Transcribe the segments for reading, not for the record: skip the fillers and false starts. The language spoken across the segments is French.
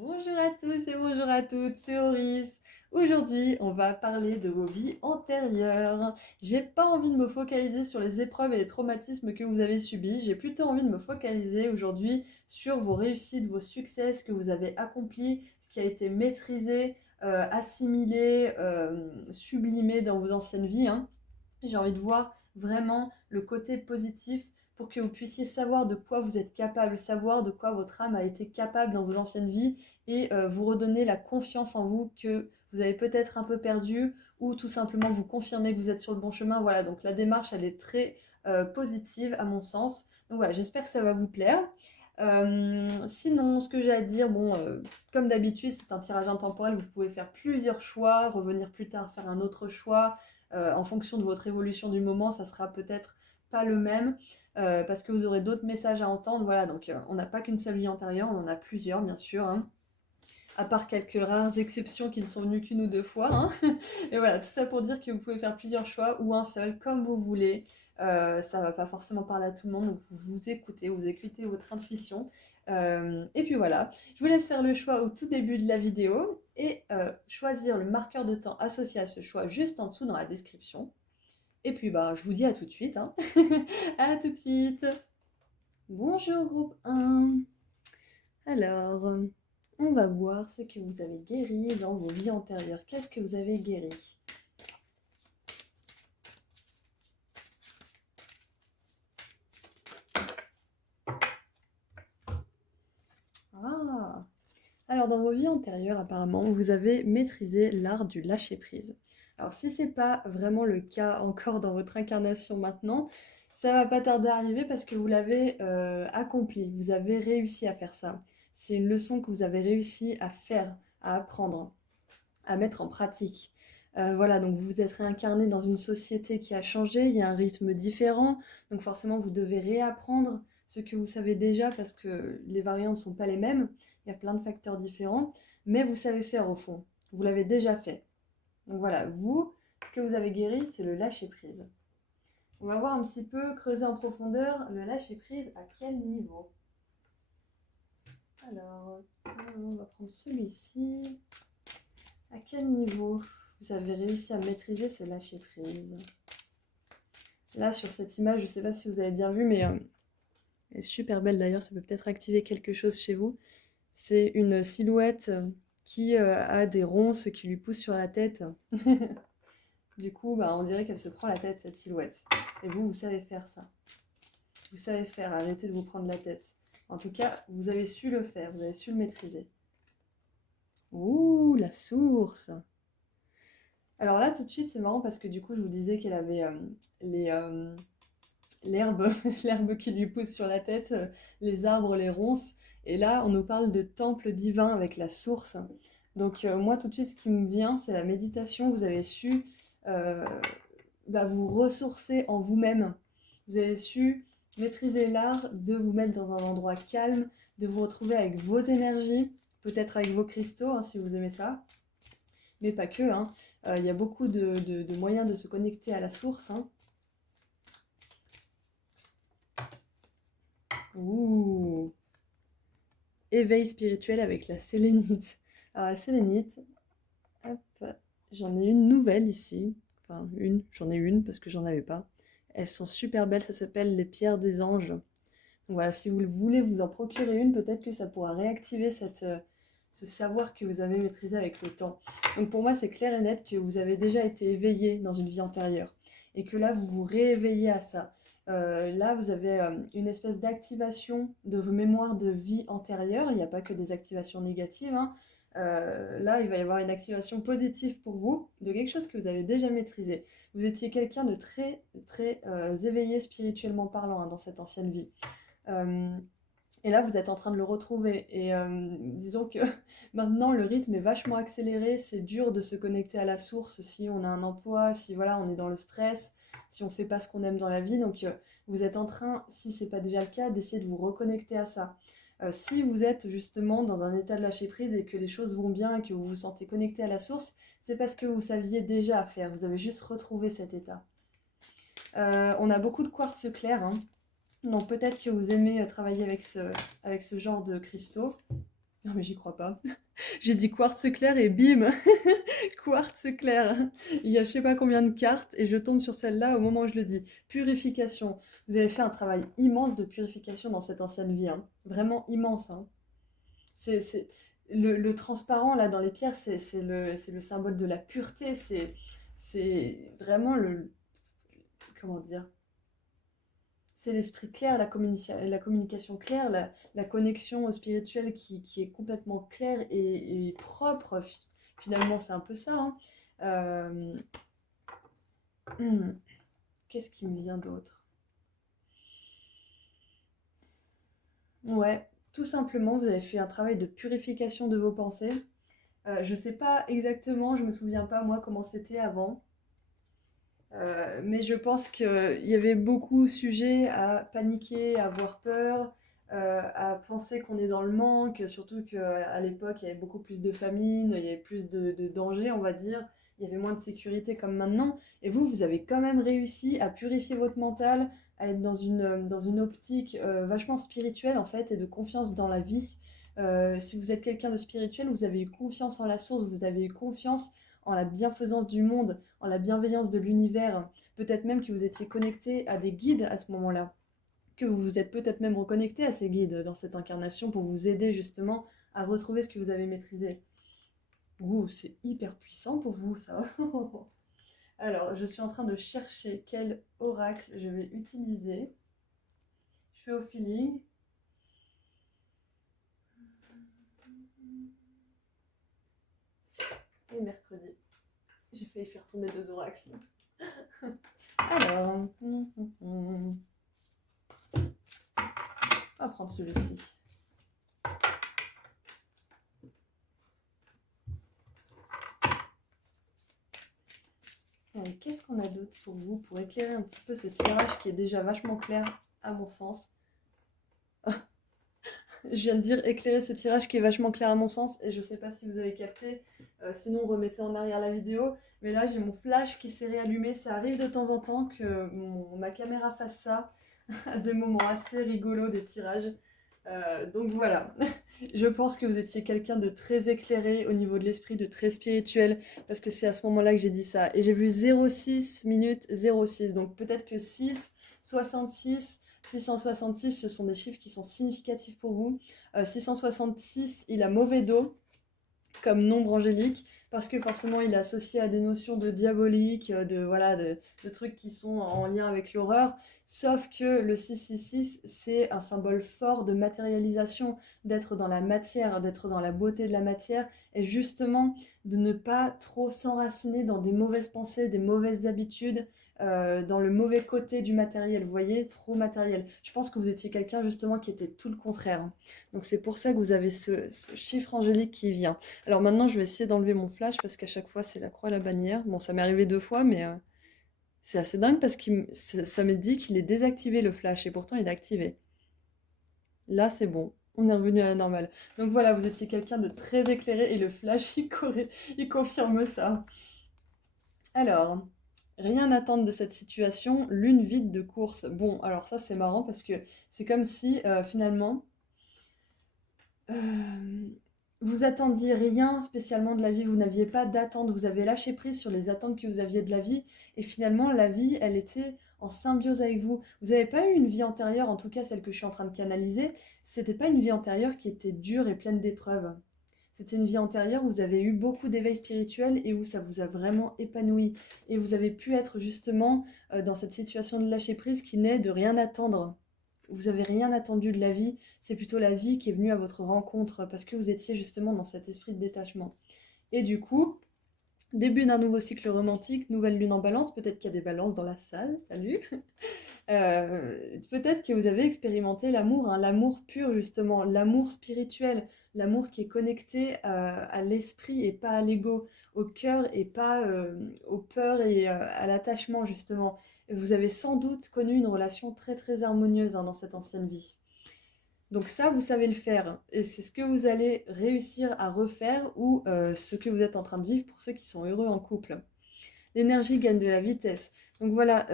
Bonjour à tous et bonjour à toutes, c'est Auris. Aujourd'hui, on va parler de vos vies antérieures. J'ai pas envie de me focaliser sur les épreuves et les traumatismes que vous avez subis. J'ai plutôt envie de me focaliser aujourd'hui sur vos réussites, vos succès, ce que vous avez accompli, ce qui a été maîtrisé, assimilé, sublimé dans vos anciennes vies, hein. J'ai envie de voir vraiment le côté positif pour que vous puissiez savoir de quoi vous êtes capable, savoir de quoi votre âme a été capable dans vos anciennes vies et vous redonner la confiance en vous que vous avez peut-être un peu perdu ou tout simplement vous confirmer que vous êtes sur le bon chemin. Voilà, donc la démarche, elle est très positive à mon sens. Donc voilà, j'espère que ça va vous plaire. Sinon, ce que j'ai à dire, bon, comme d'habitude, c'est un tirage intemporel, vous pouvez faire plusieurs choix, revenir plus tard, faire un autre choix. En fonction de votre évolution du moment, ça sera peut-être pas le même parce que vous aurez d'autres messages à entendre. Voilà, donc on n'a pas qu'une seule vie antérieure, on en a plusieurs, bien sûr, hein. À part quelques rares exceptions qui ne sont venues qu'une ou deux fois, hein. Et voilà, tout ça pour dire que vous pouvez faire plusieurs choix ou un seul, comme vous voulez. Ça va pas forcément parler à tout le monde, donc vous écoutez votre intuition. Et puis voilà, je vous laisse faire le choix au tout début de la vidéo et choisir le marqueur de temps associé à ce choix juste en dessous dans la description. Et puis bah, je vous dis à tout de suite, hein. À tout de suite. Bonjour groupe 1. Alors, on va voir ce que vous avez guéri dans vos vies antérieures. Qu'est-ce que vous avez guéri? Ah! Alors, dans vos vies antérieures, apparemment, vous avez maîtrisé l'art du lâcher-prise. Alors, si c'est pas vraiment le cas encore dans votre incarnation maintenant, ça va pas tarder à arriver parce que vous l'avez accompli, vous avez réussi à faire ça. C'est une leçon que vous avez réussi à faire, à apprendre, à mettre en pratique. Voilà, donc vous vous êtes réincarné dans une société qui a changé, il y a un rythme différent, donc forcément vous devez réapprendre ce que vous savez déjà parce que les variantes ne sont pas les mêmes, il y a plein de facteurs différents, mais vous savez faire au fond, vous l'avez déjà fait. Donc voilà, vous, ce que vous avez guéri, c'est le lâcher-prise. On va voir un petit peu, creuser en profondeur, le lâcher-prise à quel niveau? Alors, on va prendre celui-ci. À quel niveau vous avez réussi à maîtriser ce lâcher-prise? Là, sur cette image, je ne sais pas si vous avez bien vu, mais elle est super belle d'ailleurs, ça peut peut-être activer quelque chose chez vous. C'est une silhouette qui a des ronces qui lui poussent sur la tête. Du coup, bah, on dirait qu'elle se prend la tête, cette silhouette. Et vous, vous savez faire ça. Vous savez faire, arrêtez de vous prendre la tête. En tout cas, vous avez su le faire, vous avez su le maîtriser. Ouh, la source! Alors là, tout de suite, c'est marrant parce que du coup, je vous disais qu'elle avait les, l'herbe, l'herbe qui lui pousse sur la tête, les arbres, les ronces. Et là, on nous parle de temple divin avec la source. Donc moi, tout de suite, ce qui me vient, c'est la méditation. Vous avez su euh, vous ressourcer en vous-même. Vous avez su maîtriser l'art de vous mettre dans un endroit calme, de vous retrouver avec vos énergies, peut-être avec vos cristaux, hein, si vous aimez ça. Mais pas que, hein. Il y a beaucoup de moyens de se connecter à la source, hein. Ouh! Éveil spirituel avec la sélénite. Alors la sélénite, hop, j'en ai une nouvelle ici. Enfin, j'en ai une parce que j'en avais pas. Elles sont super belles, ça s'appelle les pierres des anges. Donc voilà, si vous voulez vous en procurer une, peut-être que ça pourra réactiver ce savoir que vous avez maîtrisé avec le temps. Donc pour moi, c'est clair et net que vous avez déjà été éveillé dans une vie antérieure et que là, vous vous rééveillez à ça. Là, vous avez une espèce d'activation de vos mémoires de vie antérieure. Il n'y a pas que des activations négatives, hein. Là, il va y avoir une activation positive pour vous de quelque chose que vous avez déjà maîtrisé. Vous étiez quelqu'un de très, très éveillé spirituellement parlant, hein, dans cette ancienne vie. Euh, et là, vous êtes en train de le retrouver. Et disons que maintenant, le rythme est vachement accéléré. C'est dur de se connecter à la source si on a un emploi, si voilà, on est dans le stress, si on fait pas ce qu'on aime dans la vie. Donc, vous êtes en train, si c'est pas déjà le cas, d'essayer de vous reconnecter à ça. Si vous êtes justement dans un état de lâcher prise et que les choses vont bien et que vous vous sentez connecté à la source, c'est parce que vous saviez déjà faire. Vous avez juste retrouvé cet état. On a beaucoup de quartz clair, hein. Donc peut-être que vous aimez travailler avec ce genre de cristaux. Non mais j'y crois pas. J'ai dit quartz clair et bim, quartz clair. Il y a je sais pas combien de cartes et je tombe sur celle-là au moment où je le dis. Purification. Vous avez fait un travail immense de purification dans cette ancienne vie, hein. Vraiment immense, hein. C'est le transparent là dans les pierres, c'est le symbole de la pureté. C'est vraiment le comment dire? C'est l'esprit clair, la communication claire, la connexion spirituelle qui est complètement claire et propre. Finalement, c'est un peu ça, hein. Euh, hmm, Qu'est-ce qui me vient d'autre? Ouais, tout simplement, vous avez fait un travail de purification de vos pensées. Je sais pas exactement, je me souviens pas moi comment c'était avant. Mais je pense qu'il y avait beaucoup sujet à paniquer, à avoir peur, à penser qu'on est dans le manque, surtout qu'à l'époque, il y avait beaucoup plus de famine, il y avait plus de dangers, on va dire, il y avait moins de sécurité comme maintenant. Et vous, vous avez quand même réussi à purifier votre mental, à être dans une optique vachement spirituelle, en fait, et de confiance dans la vie. Si vous êtes quelqu'un de spirituel, vous avez eu confiance en la source, vous avez eu confiance en la bienfaisance du monde, en la bienveillance de l'univers. Peut-être même que vous étiez connecté à des guides à ce moment-là, que vous vous êtes peut-être même reconnecté à ces guides dans cette incarnation pour vous aider justement à retrouver ce que vous avez maîtrisé. Ouh, c'est hyper puissant pour vous ça. Alors, je suis en train de chercher quel oracle je vais utiliser. Je fais au feeling. Et mercredi. J'ai failli faire tomber 2 oracles. Alors, on va prendre celui-ci. Allez, qu'est-ce qu'on a d'autre pour vous, pour éclairer un petit peu ce tirage qui est déjà vachement clair à mon sens. Je viens de dire éclairer ce tirage qui est vachement clair à mon sens et je sais pas si vous avez capté, sinon remettez en arrière la vidéo. Mais là j'ai mon flash qui s'est réallumé, ça arrive de temps en temps que ma caméra fasse ça, à des moments assez rigolos des tirages. Donc voilà, je pense que vous étiez quelqu'un de très éclairé au niveau de l'esprit, de très spirituel, parce que c'est à ce moment-là que j'ai dit ça. Et j'ai vu 06 minutes 06, donc peut-être que 6, 66, 666, ce sont des chiffres qui sont significatifs pour vous. 666, il a mauvais dos comme nombre angélique, parce que forcément il est associé à des notions de diabolique, voilà, de trucs qui sont en lien avec l'horreur, sauf que le 666, c'est un symbole fort de matérialisation, d'être dans la matière, d'être dans la beauté de la matière, et justement de ne pas trop s'enraciner dans des mauvaises pensées, des mauvaises habitudes, dans le mauvais côté du matériel, vous voyez, trop matériel. Je pense que vous étiez quelqu'un justement qui était tout le contraire, hein. Donc c'est pour ça que vous avez ce chiffre angélique qui vient. Alors maintenant, je vais essayer d'enlever mon flash parce qu'à chaque fois, c'est la croix à la bannière. Bon, ça m'est arrivé 2 fois, mais c'est assez dingue parce que ça me dit qu'il est désactivé le flash et pourtant il est activé. Là, c'est bon. On est revenu à la normale. Donc voilà, vous étiez quelqu'un de très éclairé et le flash, il confirme ça. Alors, rien à attendre de cette situation, lune vide de course. Bon, alors ça, c'est marrant parce que c'est comme si finalement Euh, vous attendiez rien spécialement de la vie, vous n'aviez pas d'attente, vous avez lâché prise sur les attentes que vous aviez de la vie, et finalement la vie, elle était en symbiose avec vous. Vous n'avez pas eu une vie antérieure, en tout cas celle que je suis en train de canaliser, c'était pas une vie antérieure qui était dure et pleine d'épreuves. C'était une vie antérieure où vous avez eu beaucoup d'éveil spirituel et où ça vous a vraiment épanoui. Et vous avez pu être justement dans cette situation de lâcher prise qui n'est de rien attendre. Vous avez rien attendu de la vie, c'est plutôt la vie qui est venue à votre rencontre parce que vous étiez justement dans cet esprit de détachement. Et du coup, début d'un nouveau cycle romantique, nouvelle lune en balance, peut-être qu'il y a des balances dans la salle, salut. Peut-être que vous avez expérimenté l'amour, hein, l'amour pur justement, l'amour spirituel, l'amour qui est connecté à l'esprit et pas à l'ego, au cœur et pas aux peurs et à l'attachement justement. Vous avez sans doute connu une relation très très harmonieuse, hein, dans cette ancienne vie. Donc ça, vous savez le faire. Et c'est ce que vous allez réussir à refaire ou ce que vous êtes en train de vivre pour ceux qui sont heureux en couple. L'énergie gagne de la vitesse. Donc voilà,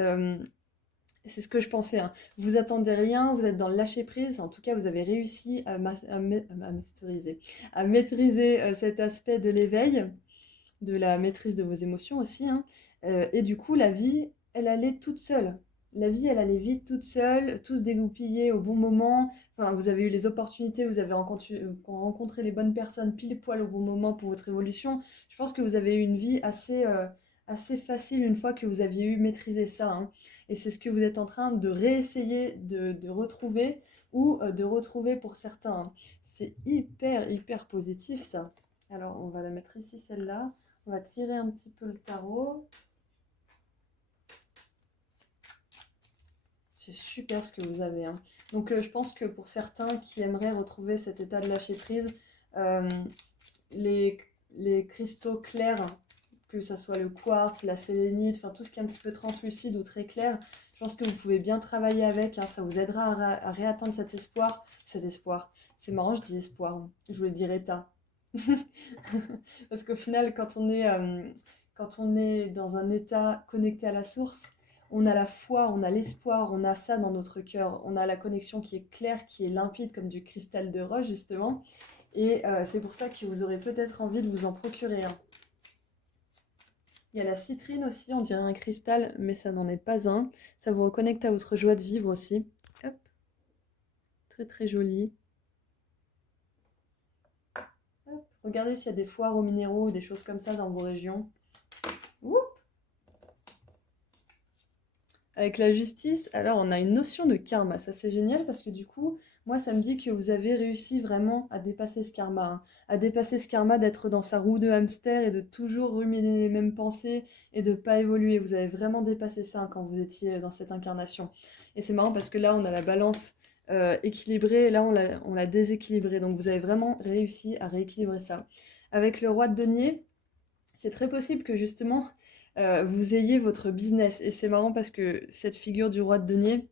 C'est ce que je pensais, hein. Vous attendez rien, vous êtes dans le lâcher prise. En tout cas, vous avez réussi à maîtriser cet aspect de l'éveil, de la maîtrise de vos émotions aussi, hein. Et du coup, la vie, elle allait toute seule. La vie, elle allait vite toute seule, tout se dégoupiller au bon moment. Enfin, vous avez eu les opportunités, vous avez rencontré les bonnes personnes pile poil au bon moment pour votre évolution. Je pense que vous avez eu une vie assez facile une fois que vous aviez eu maîtrisé ça, hein. Et c'est ce que vous êtes en train de réessayer de retrouver ou de retrouver pour certains, hein. C'est hyper positif ça. Alors, on va la mettre ici, celle-là. On va tirer un petit peu le tarot. C'est super ce que vous avez, hein. Donc, je pense que pour certains qui aimeraient retrouver cet état de lâcher prise, euh, les, les cristaux clairs, que ça soit le quartz, la sélénite, enfin tout ce qui est un petit peu translucide ou très clair, je pense que vous pouvez bien travailler avec, hein. Ça vous aidera à réatteindre cet espoir. Cet espoir. C'est marrant, je dis espoir, hein. Je voulais dire état. Parce qu'au final, quand on est dans un état connecté à la source, on a la foi, on a l'espoir, on a ça dans notre cœur. On a la connexion qui est claire, qui est limpide, comme du cristal de roche, justement. Et c'est pour ça que vous aurez peut-être envie de vous en procurer un. Il y a la citrine aussi, on dirait un cristal, mais ça n'en est pas un. Ça vous reconnecte à votre joie de vivre aussi. Hop, très joli. Hop. Regardez s'il y a des foires aux minéraux ou des choses comme ça dans vos régions. Ouh. Avec la justice, alors on a une notion de karma. Ça c'est génial parce que du coup, moi ça me dit que vous avez réussi vraiment à dépasser ce karma, hein. À dépasser ce karma d'être dans sa roue de hamster et de toujours ruminer les mêmes pensées et de pas évoluer. Vous avez vraiment dépassé ça, hein, quand vous étiez dans cette incarnation. Et c'est marrant parce que là on a la balance équilibrée et là on l'a déséquilibrée. Donc vous avez vraiment réussi à rééquilibrer ça. Avec le roi de denier, c'est très possible que justement vous ayez votre business. Et c'est marrant parce que cette figure du roi de denier,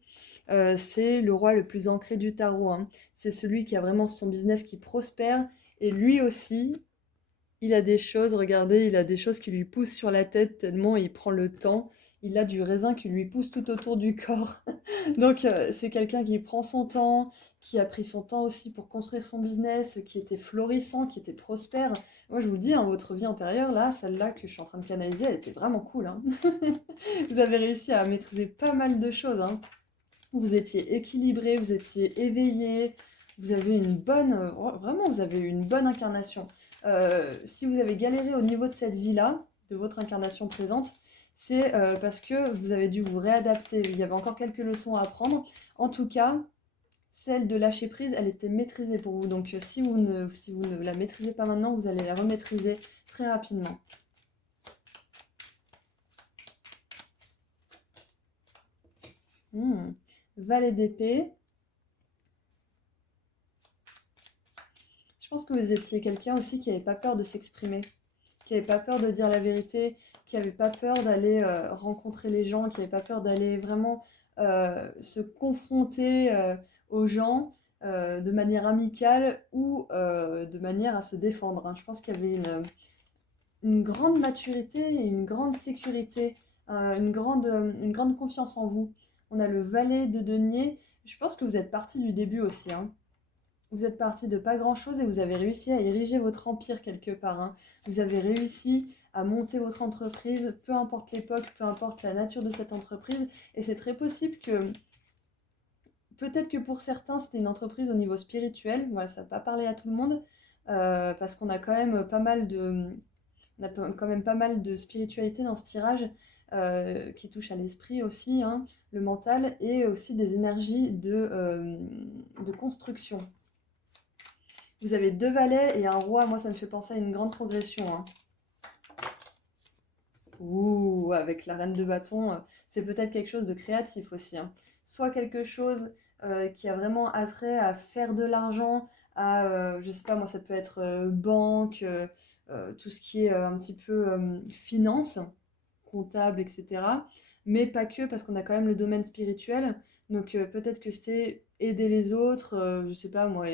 c'est le roi le plus ancré du tarot, hein. C'est celui qui a vraiment son business qui prospère. Et lui aussi, il a des choses, regardez, il a des choses qui lui poussent sur la tête tellement il prend le temps. Il a du raisin qui lui pousse tout autour du corps. Donc c'est quelqu'un qui prend son temps, qui a pris son temps aussi pour construire son business, qui était florissant, qui était prospère. Moi je vous le dis, hein, votre vie antérieure, là, celle-là que je suis en train de canaliser, elle était vraiment cool, hein. Vous avez réussi à maîtriser pas mal de choses, hein. Vous étiez équilibré, vous étiez éveillé, vous avez une bonne, vraiment, vous avez eu une bonne incarnation. Si vous avez galéré au niveau de cette vie-là, de votre incarnation présente, c'est parce que vous avez dû vous réadapter. Il y avait encore quelques leçons à apprendre. En tout cas, celle de lâcher prise, elle était maîtrisée pour vous. Donc si vous ne la maîtrisez pas maintenant, vous allez la remaîtriser très rapidement. Valet d'épée. Je pense que vous étiez quelqu'un aussi qui n'avait pas peur de s'exprimer, qui n'avait pas peur de dire la vérité, qui n'avait pas peur d'aller rencontrer les gens, qui n'avait pas peur d'aller vraiment se confronter aux gens de manière amicale ou de manière à se défendre, hein. Je pense qu'il y avait une grande maturité et une grande sécurité, une grande confiance en vous. On a le valet de denier. Je pense que vous êtes parti du début aussi, hein. Vous êtes parti de pas grand-chose et vous avez réussi à ériger votre empire quelque part, hein. Vous avez réussi à monter votre entreprise, peu importe l'époque, peu importe la nature de cette entreprise. Et c'est très possible que, peut-être que pour certains, c'était une entreprise au niveau spirituel. Voilà, ça va pas parler à tout le monde, parce qu'on a quand même pas mal de spiritualité dans ce tirage, qui touche à l'esprit aussi, hein, le mental, et aussi des énergies de construction. Vous avez 2 valets et un roi. Moi, ça me fait penser à une grande progression, hein. Ouh, avec la reine de bâton, c'est peut-être quelque chose de créatif aussi, hein. Soit quelque chose qui a vraiment attrait à faire de l'argent, je sais pas moi, ça peut être banque, tout ce qui est un petit peu finance, comptable, etc. Mais pas que, parce qu'on a quand même le domaine spirituel. Donc peut-être que c'est aider les autres, je sais pas moi,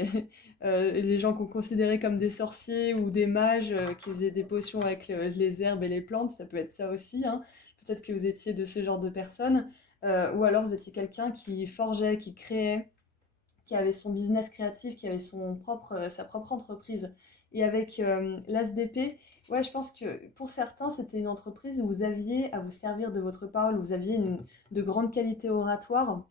les gens qu'on considérait comme des sorciers ou des mages qui faisaient des potions avec les herbes et les plantes, ça peut être ça aussi, hein. Peut-être que vous étiez de ce genre de personnes. ou alors vous étiez quelqu'un qui forgeait, qui créait, qui avait son business créatif, qui avait sa propre entreprise. Et avec l'ASDP, ouais, je pense que pour certains, c'était une entreprise où vous aviez à vous servir de votre parole, où vous aviez de grandes qualités oratoires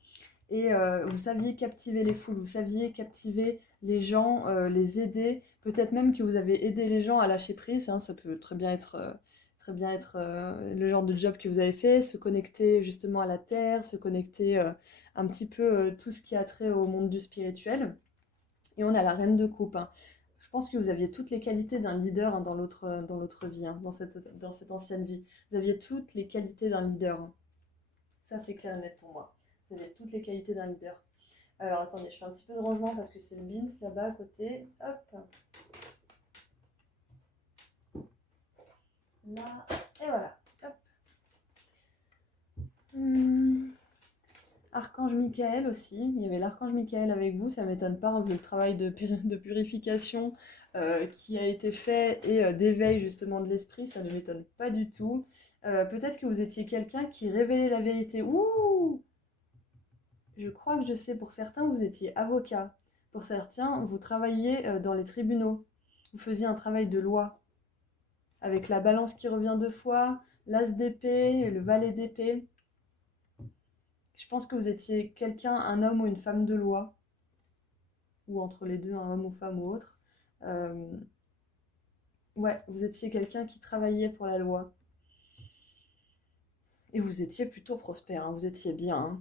et vous saviez captiver les foules, vous saviez captiver les gens, les aider, peut-être même que vous avez aidé les gens à lâcher prise, hein, ça peut très bien être le genre de job que vous avez fait, se connecter justement à la terre, se connecter un petit peu tout ce qui a trait au monde du spirituel. Et on a la reine de coupe, hein. Je pense que vous aviez toutes les qualités d'un leader, hein, dans l'autre vie, hein, dans cette ancienne vie. Vous aviez toutes les qualités d'un leader, hein. Ça, c'est clair et net pour moi. Vous avez toutes les qualités d'un leader. Alors, attendez, je fais un petit peu de rangement parce que c'est le beans là-bas à côté. Hop, là, et voilà. Hop. Hum. Archange Michael aussi. Il y avait l'archange Michael avec vous, ça m'étonne pas, hein, vu le travail de purification qui a été fait et d'éveil justement de l'esprit, ça ne m'étonne pas du tout. Peut-être que vous étiez quelqu'un qui révélait la vérité. Ouh! Je crois que je sais, pour certains, vous étiez avocat. Pour certains, vous travailliez dans les tribunaux. Vous faisiez un travail de loi, avec la balance qui revient deux fois, l'as d'épée et le valet d'épée. Je pense que vous étiez quelqu'un, un homme ou une femme de loi, ou entre les deux, un homme ou femme ou autre. Euh, ouais, vous étiez quelqu'un qui travaillait pour la loi. Et vous étiez plutôt prospère, hein, vous étiez bien, hein.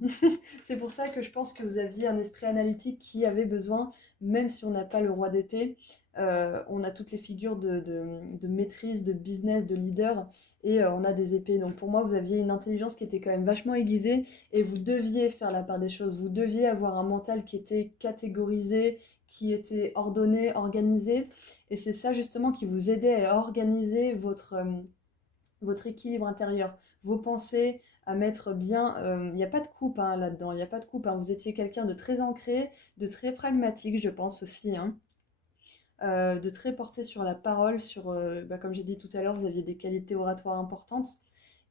C'est pour ça que je pense que vous aviez un esprit analytique qui avait besoin, même si on n'a pas le roi d'épée, on a toutes les figures de maîtrise, de business, de leader, et on a des épées. Donc pour moi, vous aviez une intelligence qui était quand même vachement aiguisée, et vous deviez faire la part des choses, vous deviez avoir un mental qui était catégorisé, qui était ordonné, organisé, et c'est ça justement qui vous aidait à organiser votre équilibre intérieur, vos pensées, à mettre bien. Il n'y a pas de coupe, hein, là-dedans, il n'y a pas de coupe, hein. Vous étiez quelqu'un de très ancré, de très pragmatique, je pense aussi, hein. De très porté sur la parole, comme j'ai dit tout à l'heure, vous aviez des qualités oratoires importantes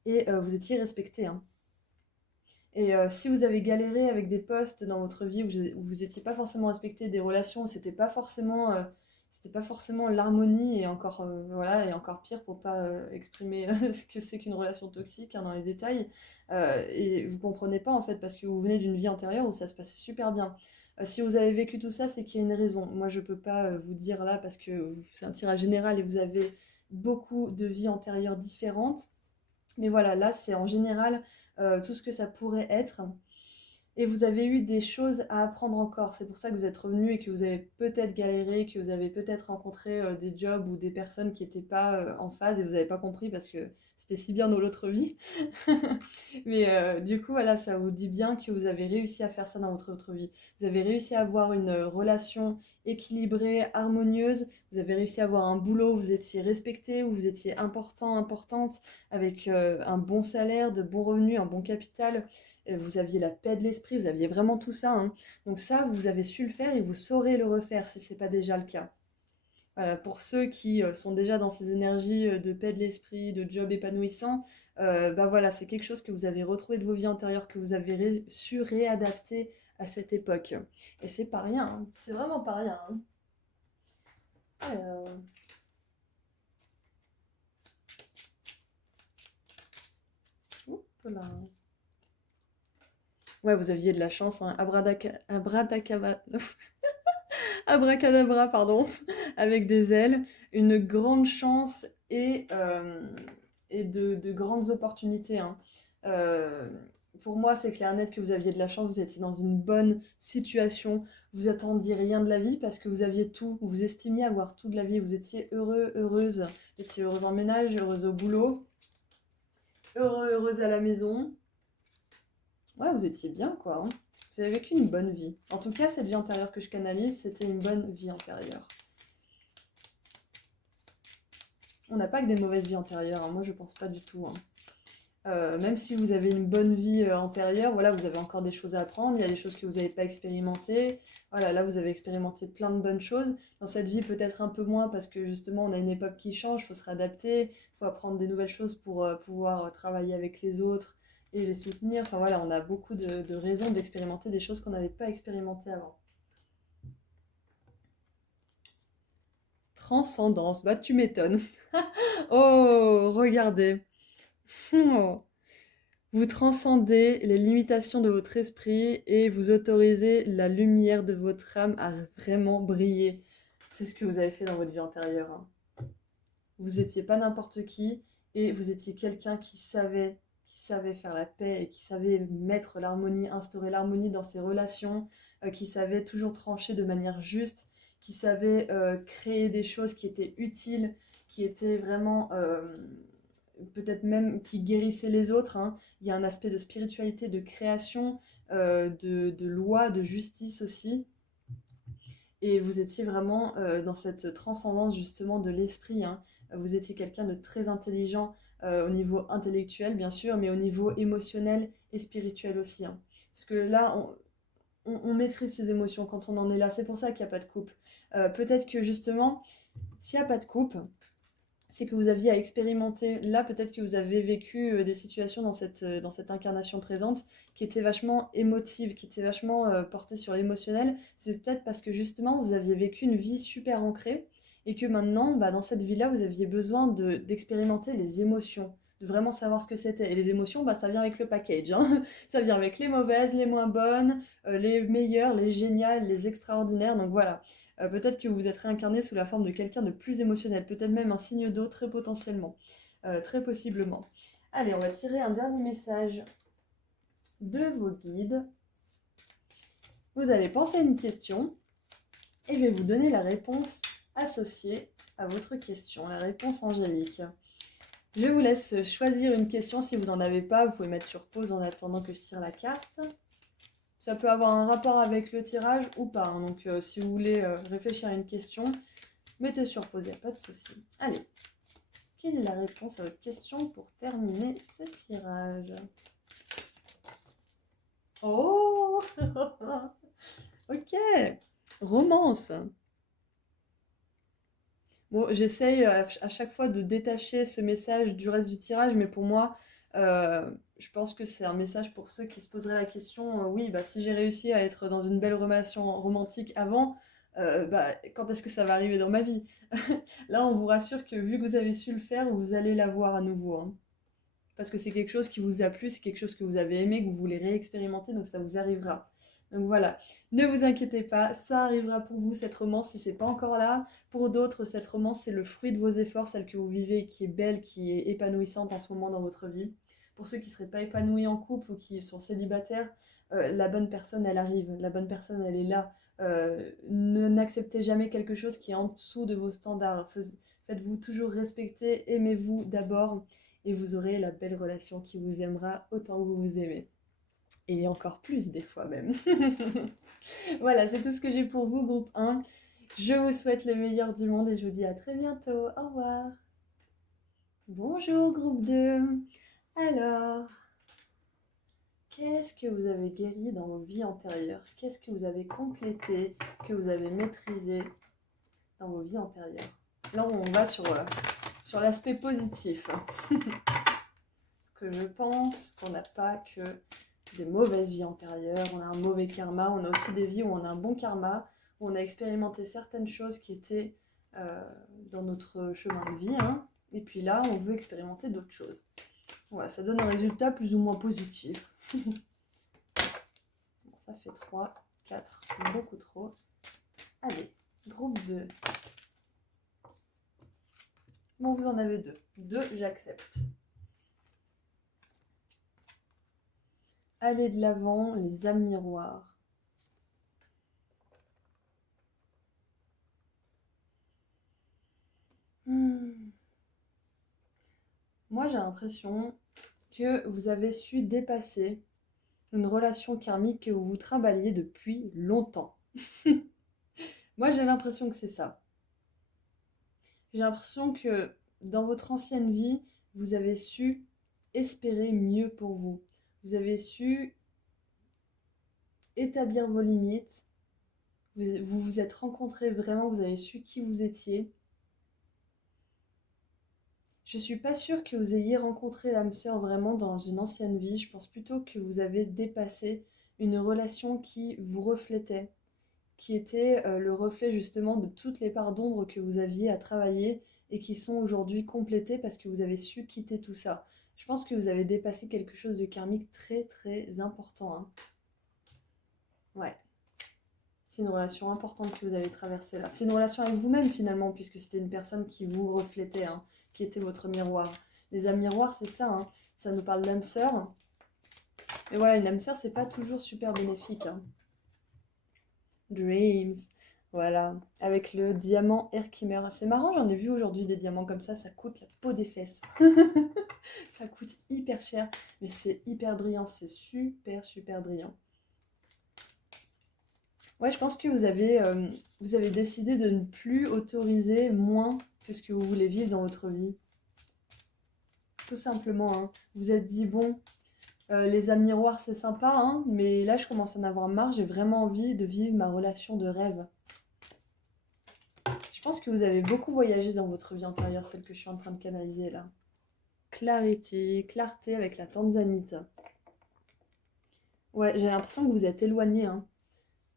et vous étiez respecté, hein. Et si vous avez galéré avec des postes dans votre vie où vous n'étiez pas forcément respecté, des relations où c'était pas forcément l'harmonie et encore, voilà, et encore pire pour pas exprimer ce que c'est qu'une relation toxique, hein, dans les détails. Et vous comprenez pas en fait parce que vous venez d'une vie antérieure où ça se passait super bien. Si vous avez vécu tout ça, c'est qu'il y a une raison. Moi, je peux pas vous dire là parce que c'est un tirage général et vous avez beaucoup de vies antérieures différentes. Mais voilà, là, c'est en général tout ce que ça pourrait être. Et vous avez eu des choses à apprendre encore. C'est pour ça que vous êtes revenu et que vous avez peut-être galéré, que vous avez peut-être rencontré des jobs ou des personnes qui n'étaient pas en phase et vous n'avez pas compris parce que c'était si bien dans l'autre vie. Mais du coup, voilà, ça vous dit bien que vous avez réussi à faire ça dans votre autre vie. Vous avez réussi à avoir une relation équilibrée, harmonieuse. Vous avez réussi à avoir un boulot où vous étiez respecté, où vous étiez important, importante, avec un bon salaire, de bons revenus, un bon capital. Vous aviez la paix de l'esprit, vous aviez vraiment tout ça, hein. Donc ça, vous avez su le faire et vous saurez le refaire si ce n'est pas déjà le cas. Voilà, pour ceux qui sont déjà dans ces énergies de paix de l'esprit, de job épanouissant, bah voilà, c'est quelque chose que vous avez retrouvé de vos vies antérieures, que vous avez su réadapter à cette époque. Et c'est pas rien, hein. C'est vraiment pas rien, hein. Alors, oups là. Ouais, vous aviez de la chance, hein. Abracadabra, pardon, avec des ailes, une grande chance et de grandes opportunités, hein. Euh, pour moi, c'est clair et net que vous aviez de la chance, vous étiez dans une bonne situation, vous attendiez rien de la vie parce que vous aviez tout, vous estimiez avoir tout de la vie, vous étiez heureux, heureuse, vous étiez heureuse en ménage, heureuse au boulot, heureux, heureuse à la maison. Ouais, vous étiez bien, quoi, hein. Vous avez vécu une bonne vie. En tout cas, cette vie antérieure que je canalise, c'était une bonne vie antérieure. On n'a pas que des mauvaises vies antérieures, hein. Moi je pense pas du tout, hein. Même si vous avez une bonne vie antérieure, voilà, vous avez encore des choses à apprendre, il y a des choses que vous n'avez pas expérimentées. Voilà, là vous avez expérimenté plein de bonnes choses. Dans cette vie peut-être un peu moins parce que justement on a une époque qui change, il faut se réadapter, il faut apprendre des nouvelles choses pour pouvoir travailler avec les autres et les soutenir. Enfin voilà, on a beaucoup de raisons d'expérimenter des choses qu'on n'avait pas expérimentées avant. Transcendance, bah tu m'étonnes. Oh, regardez. Oh. Vous transcendez les limitations de votre esprit et vous autorisez la lumière de votre âme à vraiment briller. C'est ce que vous avez fait dans votre vie antérieure, hein. Vous étiez pas n'importe qui et vous étiez quelqu'un qui savait faire la paix et qui savait mettre l'harmonie, instaurer l'harmonie dans ses relations, qui savait toujours trancher de manière juste, qui savait créer des choses qui étaient utiles, qui étaient vraiment peut-être même qui guérissaient les autres, hein. Il y a un aspect de spiritualité, de création, de loi, de justice aussi. Et vous étiez vraiment dans cette transcendance justement de l'esprit, hein. Vous étiez quelqu'un de très intelligent au niveau intellectuel, bien sûr, mais au niveau émotionnel et spirituel aussi, hein. Parce que là, on maîtrise ses émotions quand on en est là. C'est pour ça qu'il n'y a pas de couple. Peut-être que justement, s'il n'y a pas de couple, c'est que vous aviez à expérimenter. Là, peut-être que vous avez vécu des situations dans cette incarnation présente qui étaient vachement émotives, qui étaient vachement portées sur l'émotionnel. C'est peut-être parce que justement, vous aviez vécu une vie super ancrée et que maintenant, bah, dans cette vie-là, vous aviez besoin d'expérimenter les émotions, de vraiment savoir ce que c'était. Et les émotions, bah, ça vient avec le package, hein. Ça vient avec les mauvaises, les moins bonnes, les meilleures, les géniales, les extraordinaires. Donc voilà. Peut-être que vous vous êtes réincarné sous la forme de quelqu'un de plus émotionnel, peut-être même un signe d'eau très potentiellement, très possiblement. Allez, on va tirer un dernier message de vos guides. Vous allez penser à une question et je vais vous donner la réponse associée à votre question, la réponse angélique. Je vous laisse choisir une question. Si vous n'en avez pas, vous pouvez mettre sur pause en attendant que je tire la carte. Ça peut avoir un rapport avec le tirage ou pas, hein. Donc si vous voulez réfléchir à une question, mettez sur pause, il n'y a pas de souci. Allez, quelle est la réponse à votre question pour terminer ce tirage? Oh ok, romance. Bon, j'essaye à chaque fois de détacher ce message du reste du tirage, mais pour moi, je pense que c'est un message pour ceux qui se poseraient la question, oui, bah, si j'ai réussi à être dans une belle relation romantique avant, bah, quand est-ce que ça va arriver dans ma vie? Là, on vous rassure que vu que vous avez su le faire, vous allez l'avoir à nouveau, hein. Parce que c'est quelque chose qui vous a plu, c'est quelque chose que vous avez aimé, que vous voulez réexpérimenter, donc ça vous arrivera. Donc voilà, ne vous inquiétez pas, ça arrivera pour vous cette romance si c'est pas encore là. Pour d'autres, cette romance c'est le fruit de vos efforts, celle que vous vivez, qui est belle, qui est épanouissante en ce moment dans votre vie. Pour ceux qui ne seraient pas épanouis en couple ou qui sont célibataires, la bonne personne elle arrive, la bonne personne elle est là. N'acceptez jamais quelque chose qui est en dessous de vos standards. Faites-vous toujours respecter, aimez-vous d'abord et vous aurez la belle relation qui vous aimera autant que vous vous aimez. Et encore plus des fois même. Voilà, c'est tout ce que j'ai pour vous, groupe 1. Je vous souhaite le meilleur du monde et je vous dis à très bientôt. Au revoir. Bonjour, groupe 2. Alors, qu'est-ce que vous avez guéri dans vos vies antérieures? Qu'est-ce que vous avez complété, que vous avez maîtrisé dans vos vies antérieures? Là, on va sur l'aspect positif. Que je pense qu'on n'a pas que des mauvaises vies antérieures, on a un mauvais karma, on a aussi des vies où on a un bon karma, où on a expérimenté certaines choses qui étaient dans notre chemin de vie, hein, et puis là, on veut expérimenter d'autres choses. Voilà, ça donne un résultat plus ou moins positif. Bon, ça fait 3, 4, c'est beaucoup trop. Allez, groupe 2. Bon, vous en avez 2. 2, j'accepte. Allez de l'avant, les âmes miroirs. Moi, j'ai l'impression que vous avez su dépasser une relation karmique que vous vous trimballiez depuis longtemps. Moi, j'ai l'impression que c'est ça. J'ai l'impression que dans votre ancienne vie, vous avez su espérer mieux pour vous. Vous avez su établir vos limites. Vous vous êtes rencontrés vraiment, vous avez su qui vous étiez. Je suis pas sûre que vous ayez rencontré l'âme sœur vraiment dans une ancienne vie. Je pense plutôt que vous avez dépassé une relation qui vous reflétait, qui était le reflet justement de toutes les parts d'ombre que vous aviez à travailler et qui sont aujourd'hui complétées parce que vous avez su quitter tout ça. Je pense que vous avez dépassé quelque chose de karmique très très important, hein. Ouais, c'est une relation importante que vous avez traversée là. C'est une relation avec vous-même finalement, puisque c'était une personne qui vous reflétait, hein, qui était votre miroir. Les âmes miroirs, c'est ça, hein. Ça nous parle d'âme sœur. Mais voilà, une âme sœur, c'est pas toujours super bénéfique, hein. Dreams. Voilà, avec le diamant Herkimer. C'est marrant, j'en ai vu aujourd'hui des diamants comme ça coûte la peau des fesses. Ça coûte hyper cher, mais c'est hyper brillant, c'est super super brillant. Ouais, je pense que vous avez décidé de ne plus autoriser moins que ce que vous voulez vivre dans votre vie. Tout simplement, hein. Vous vous êtes dit, bon, les âmes miroirs c'est sympa, hein, mais là je commence à en avoir marre, j'ai vraiment envie de vivre ma relation de rêve. Je pense que vous avez beaucoup voyagé dans votre vie antérieure, celle que je suis en train de canaliser là. Clarté avec la tanzanite. Ouais, j'ai l'impression que vous êtes éloigné, hein.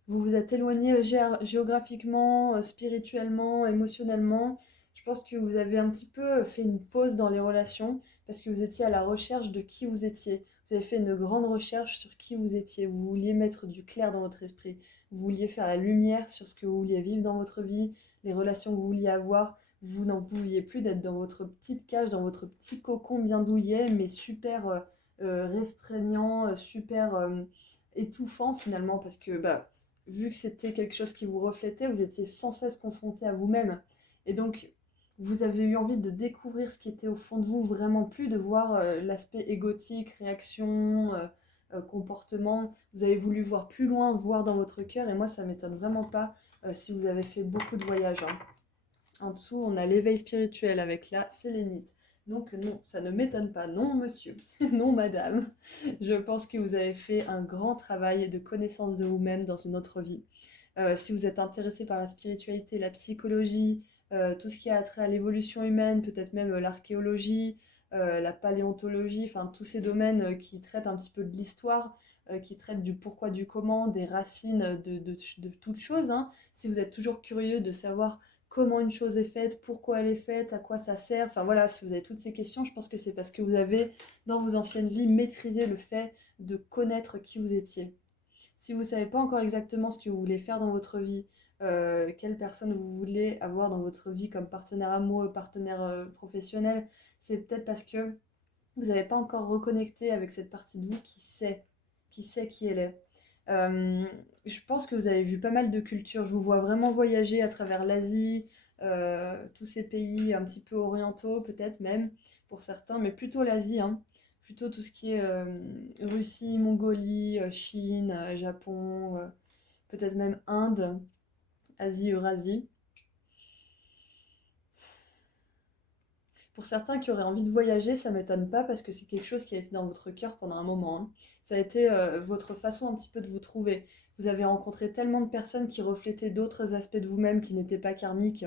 Vous vous êtes éloigné géographiquement, spirituellement, émotionnellement. Je pense que vous avez un petit peu fait une pause dans les relations parce que vous étiez à la recherche de qui vous étiez. Vous avez fait une grande recherche sur qui vous étiez. Vous vouliez mettre du clair dans votre esprit. Vous vouliez faire la lumière sur ce que vous vouliez vivre dans votre vie, les relations que vous vouliez avoir. Vous n'en pouviez plus d'être dans votre petite cage, dans votre petit cocon bien douillet, mais super restreignant, super étouffant finalement parce que bah, vu que c'était quelque chose qui vous reflétait, vous étiez sans cesse confronté à vous-même. Et donc, vous avez eu envie de découvrir ce qui était au fond de vous, vraiment plus de voir l'aspect égotique, réaction, comportement. Vous avez voulu voir plus loin, voir dans votre cœur. Et moi, ça m'étonne vraiment pas si vous avez fait beaucoup de voyages, hein. En dessous, on a l'éveil spirituel avec la sélénite. Donc non, ça ne m'étonne pas. Non, monsieur. Non, madame. Je pense que vous avez fait un grand travail de connaissance de vous-même dans une autre vie. Si vous êtes intéressé par la spiritualité, la psychologie, tout ce qui a trait à l'évolution humaine, peut-être même l'archéologie, la paléontologie, enfin tous ces domaines qui traitent un petit peu de l'histoire, qui traitent du pourquoi, du comment, des racines de toutes choses, hein. Si vous êtes toujours curieux de savoir comment une chose est faite, pourquoi elle est faite, à quoi ça sert. Enfin voilà, si vous avez toutes ces questions, je pense que c'est parce que vous avez, dans vos anciennes vies, maîtrisé le fait de connaître qui vous étiez. Si vous ne savez pas encore exactement ce que vous voulez faire dans votre vie, quelle personne vous voulez avoir dans votre vie comme partenaire amoureux, partenaire professionnel, c'est peut-être parce que vous n'avez pas encore reconnecté avec cette partie de vous qui sait qui elle est. Je pense que vous avez vu pas mal de cultures. Je vous vois vraiment voyager à travers l'Asie, tous ces pays un petit peu orientaux, peut-être même pour certains, mais plutôt l'Asie, hein. Plutôt tout ce qui est Russie, Mongolie, Chine, Japon, peut-être même Inde, Asie, Eurasie. Pour certains qui auraient envie de voyager, ça m'étonne pas parce que c'est quelque chose qui a été dans votre cœur pendant un moment, hein. Ça a été votre façon un petit peu de vous trouver. Vous avez rencontré tellement de personnes qui reflétaient d'autres aspects de vous-même qui n'étaient pas karmiques.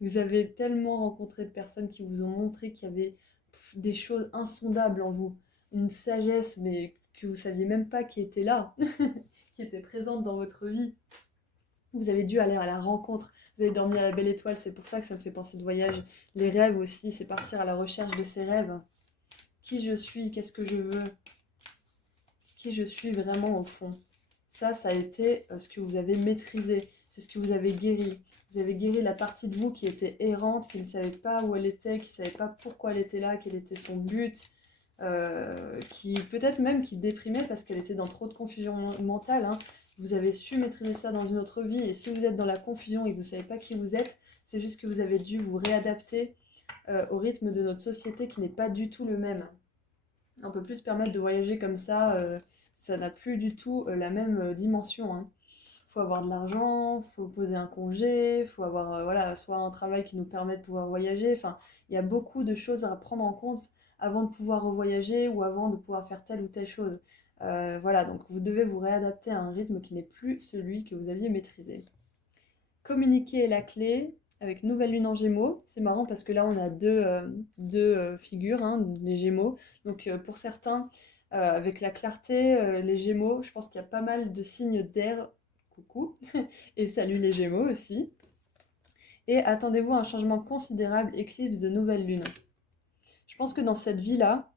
Vous avez tellement rencontré de personnes qui vous ont montré qu'il y avait des choses insondables en vous. Une sagesse, mais que vous saviez même pas qui était là, qui était présente dans votre vie. Vous avez dû aller à la rencontre, vous avez dormi à la belle étoile, c'est pour ça que ça me fait penser de voyage. Les rêves aussi, c'est partir à la recherche de ses rêves. Qui je suis, qu'est-ce que je veux, qui je suis vraiment au fond. Ça a été ce que vous avez maîtrisé, c'est ce que vous avez guéri. Vous avez guéri la partie de vous qui était errante, qui ne savait pas où elle était, qui ne savait pas pourquoi elle était là, quel était son but, qui peut-être même qui déprimait parce qu'elle était dans trop de confusion mentale, hein. Vous avez su maîtriser ça dans une autre vie, et si vous êtes dans la confusion et que vous ne savez pas qui vous êtes, c'est juste que vous avez dû vous réadapter au rythme de notre société qui n'est pas du tout le même. On peut plus se permettre de voyager comme ça n'a plus du tout la même dimension, hein. Faut avoir de l'argent, faut poser un congé, faut avoir voilà, soit un travail qui nous permet de pouvoir voyager. Enfin, il y a beaucoup de choses à prendre en compte avant de pouvoir revoyager ou avant de pouvoir faire telle ou telle chose. Voilà, donc vous devez vous réadapter à un rythme qui n'est plus celui que vous aviez maîtrisé. Communiquer est la clé. avec nouvelle lune en Gémeaux. C'est marrant parce que là, on a deux figures, hein, les Gémeaux. Donc, pour certains, avec la clarté, les Gémeaux, je pense qu'il y a pas mal de signes d'air. Coucou, et salut les Gémeaux aussi. Et attendez-vous à un changement considérable, éclipse de nouvelle lune. Je pense que dans cette vie-là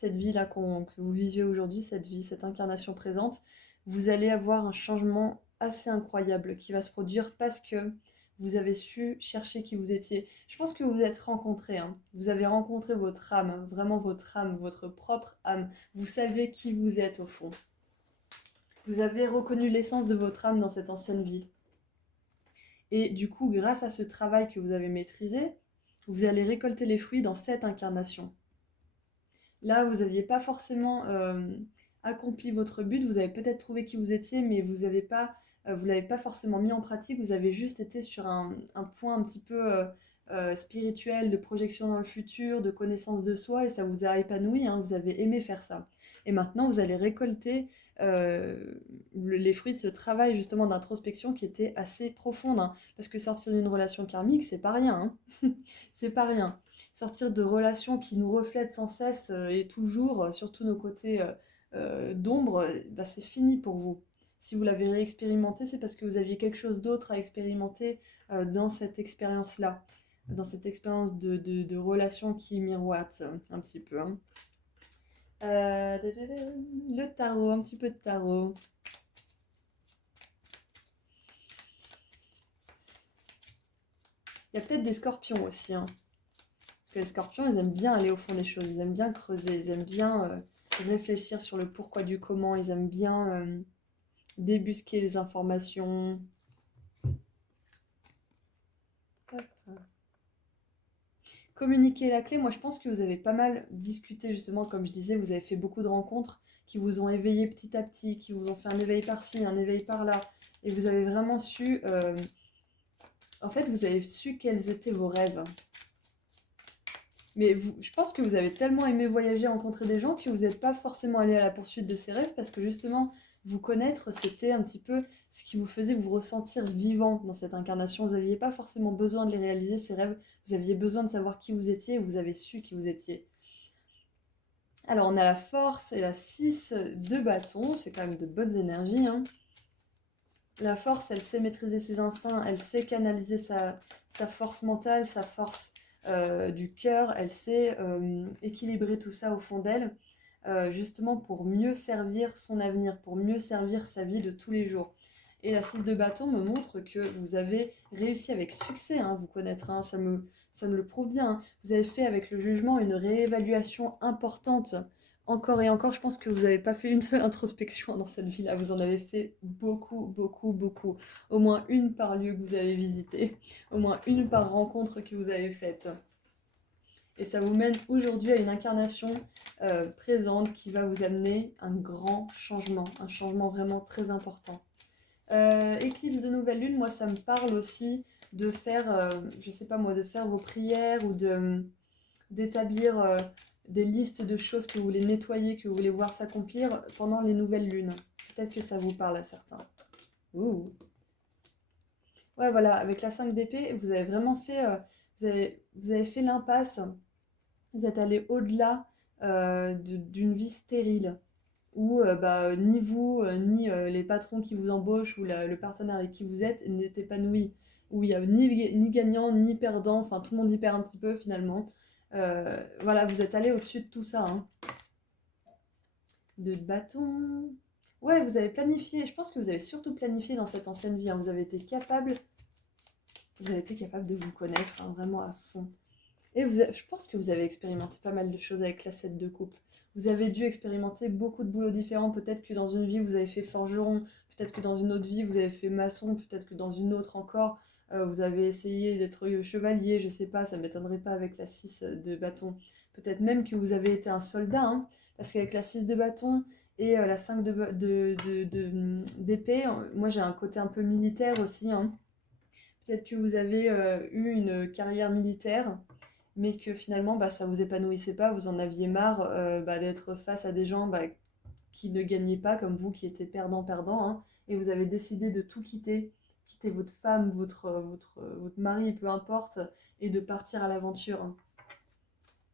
que vous vivez aujourd'hui, cette vie, cette incarnation présente, vous allez avoir un changement assez incroyable qui va se produire parce que vous avez su chercher qui vous étiez. Je pense que vous vous êtes rencontrés, hein. Vous avez rencontré votre âme, vraiment votre âme, votre propre âme. Vous savez qui vous êtes au fond. Vous avez reconnu l'essence de votre âme dans cette ancienne vie. Et du coup, grâce à ce travail que vous avez maîtrisé, vous allez récolter les fruits dans cette incarnation. Là, vous n'aviez pas forcément accompli votre but, vous avez peut-être trouvé qui vous étiez, mais vous l'avez pas forcément mis en pratique, vous avez juste été sur un point un petit peu spirituel, de projection dans le futur, de connaissance de soi, et ça vous a épanoui, hein, vous avez aimé faire ça. Et maintenant, vous allez récolter les fruits de ce travail justement d'introspection qui était assez profonde, hein, parce que sortir d'une relation karmique, c'est pas rien, hein. C'est pas rien. Sortir de relations qui nous reflètent sans cesse et toujours, surtout nos côtés d'ombre, bah, c'est fini pour vous. Si vous l'avez réexpérimenté, c'est parce que vous aviez quelque chose d'autre à expérimenter dans cette expérience-là, dans cette expérience de relation qui miroite un petit peu, hein. Le tarot, un petit peu de tarot. Il y a peut-être des scorpions aussi, hein. Parce que les scorpions, ils aiment bien aller au fond des choses, ils aiment bien creuser, ils aiment bien réfléchir sur le pourquoi du comment, ils aiment bien débusquer les informations. Hop. Communiquer la clé, moi je pense que vous avez pas mal discuté justement, comme je disais, vous avez fait beaucoup de rencontres qui vous ont éveillé petit à petit, qui vous ont fait un éveil par-ci, un éveil par-là, et vous avez vraiment su, en fait vous avez su quels étaient vos rêves. Mais je pense que vous avez tellement aimé voyager, rencontrer des gens que vous n'êtes pas forcément allé à la poursuite de ces rêves parce que justement, vous connaître, c'était un petit peu ce qui vous faisait vous ressentir vivant dans cette incarnation. Vous n'aviez pas forcément besoin de les réaliser, ces rêves. Vous aviez besoin de savoir qui vous étiez et vous avez su qui vous étiez. Alors, on a la force et la 6 de bâton. C'est quand même de bonnes énergies, hein. La force, elle sait maîtriser ses instincts, elle sait canaliser sa force mentale, sa force du cœur, elle sait équilibrer tout ça au fond d'elle, justement pour mieux servir son avenir, pour mieux servir sa vie de tous les jours. Et la 6 de bâton me montre que vous avez réussi avec succès, hein, vous connaître, hein, ça me le prouve bien, hein. Vous avez fait avec le jugement une réévaluation importante. Encore et encore, je pense que vous n'avez pas fait une seule introspection dans cette vie-là. Vous en avez fait beaucoup, beaucoup, beaucoup. Au moins une par lieu que vous avez visité. Au moins une par rencontre que vous avez faite. Et ça vous mène aujourd'hui à une incarnation présente qui va vous amener un grand changement. Un changement vraiment très important. Éclipse de nouvelle lune, moi ça me parle aussi de faire, je sais pas moi, de faire vos prières ou d'établir des listes de choses que vous voulez nettoyer, que vous voulez voir s'accomplir pendant les nouvelles lunes. Peut-être que ça vous parle à certains. Ouh. Ouais, voilà, avec la 5 d'épée, vous avez vraiment fait, vous avez fait l'impasse, vous êtes allé au-delà d'une vie stérile, où bah, ni vous, ni les patrons qui vous embauchent, ou le partenaire avec qui vous êtes n'est épanoui, où il n'y a ni gagnant, ni perdant, enfin tout le monde y perd un petit peu finalement. Voilà, vous êtes allé au-dessus de tout ça, hein. De bâton. Ouais, vous avez planifié. Je pense que vous avez surtout planifié dans cette ancienne vie, hein. Vous avez été capable de vous connaître, hein, vraiment à fond. Et je pense que vous avez expérimenté pas mal de choses avec la 7 de coupe. Vous avez dû expérimenter beaucoup de boulots différents. Peut-être que dans une vie, vous avez fait forgeron. Peut-être que dans une autre vie, vous avez fait maçon. Peut-être que dans une autre encore, vous avez essayé d'être chevalier. Je sais pas, ça m'étonnerait pas avec la 6 de bâton. Peut-être même que vous avez été un soldat, hein, parce qu'avec la 6 de bâton et la 5 d'épée, moi j'ai un côté un peu militaire aussi, hein. Peut-être que vous avez eu une carrière militaire, mais que finalement bah, ça vous épanouissait pas, vous en aviez marre bah, d'être face à des gens bah, qui ne gagnaient pas comme vous, qui étaient perdant-perdant, hein, et vous avez décidé de tout quitter, quitter votre femme, votre mari, peu importe, et de partir à l'aventure.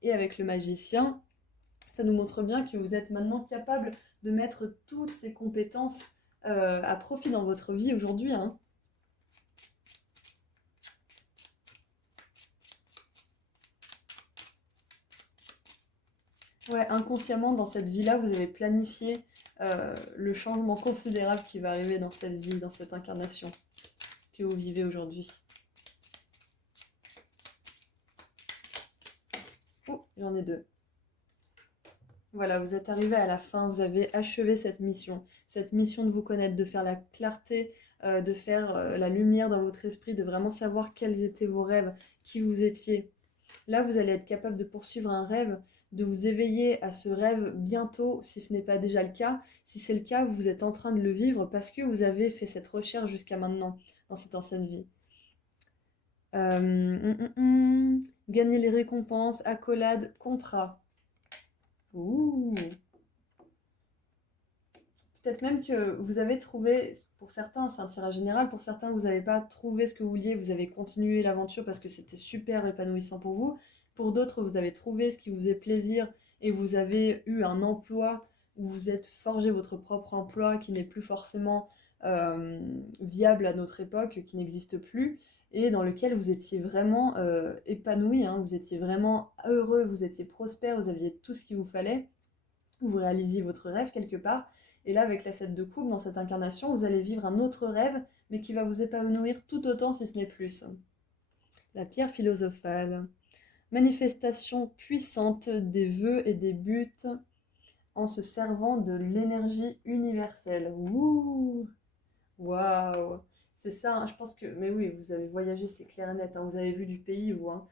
Et avec le magicien, ça nous montre bien que vous êtes maintenant capable de mettre toutes ces compétences à profit dans votre vie aujourd'hui, hein. Ouais, inconsciemment, dans cette vie-là, vous avez planifié le changement considérable qui va arriver dans cette vie, dans cette incarnation que vous vivez aujourd'hui. Oh, j'en ai deux. Voilà, vous êtes arrivé à la fin, vous avez achevé cette mission de vous connaître, de faire la clarté, de faire la lumière dans votre esprit, de vraiment savoir quels étaient vos rêves, qui vous étiez. Là, vous allez être capable de poursuivre un rêve, de vous éveiller à ce rêve bientôt, si ce n'est pas déjà le cas. Si c'est le cas, vous êtes en train de le vivre parce que vous avez fait cette recherche jusqu'à maintenant, dans cette ancienne vie. Gagner les récompenses, accolades, contrats. Ouh. Peut-être même que vous avez trouvé, pour certains c'est un tirage général, pour certains vous n'avez pas trouvé ce que vous vouliez, vous avez continué l'aventure parce que c'était super épanouissant pour vous. Pour d'autres, vous avez trouvé ce qui vous faisait plaisir et vous avez eu un emploi où vous êtes forgé votre propre emploi qui n'est plus forcément viable à notre époque, qui n'existe plus, et dans lequel vous étiez vraiment épanoui, hein, vous étiez vraiment heureux, vous étiez prospère, vous aviez tout ce qu'il vous fallait, vous réalisiez votre rêve quelque part. Et là, avec la 7 de coupe, dans cette incarnation, vous allez vivre un autre rêve, mais qui va vous épanouir tout autant, si ce n'est plus. La pierre philosophale. Manifestation puissante des vœux et des buts en se servant de l'énergie universelle. Ouh, waouh, c'est ça, hein, je pense que... Mais oui, vous avez voyagé, c'est clair et net, hein, vous avez vu du pays, vous. Hein.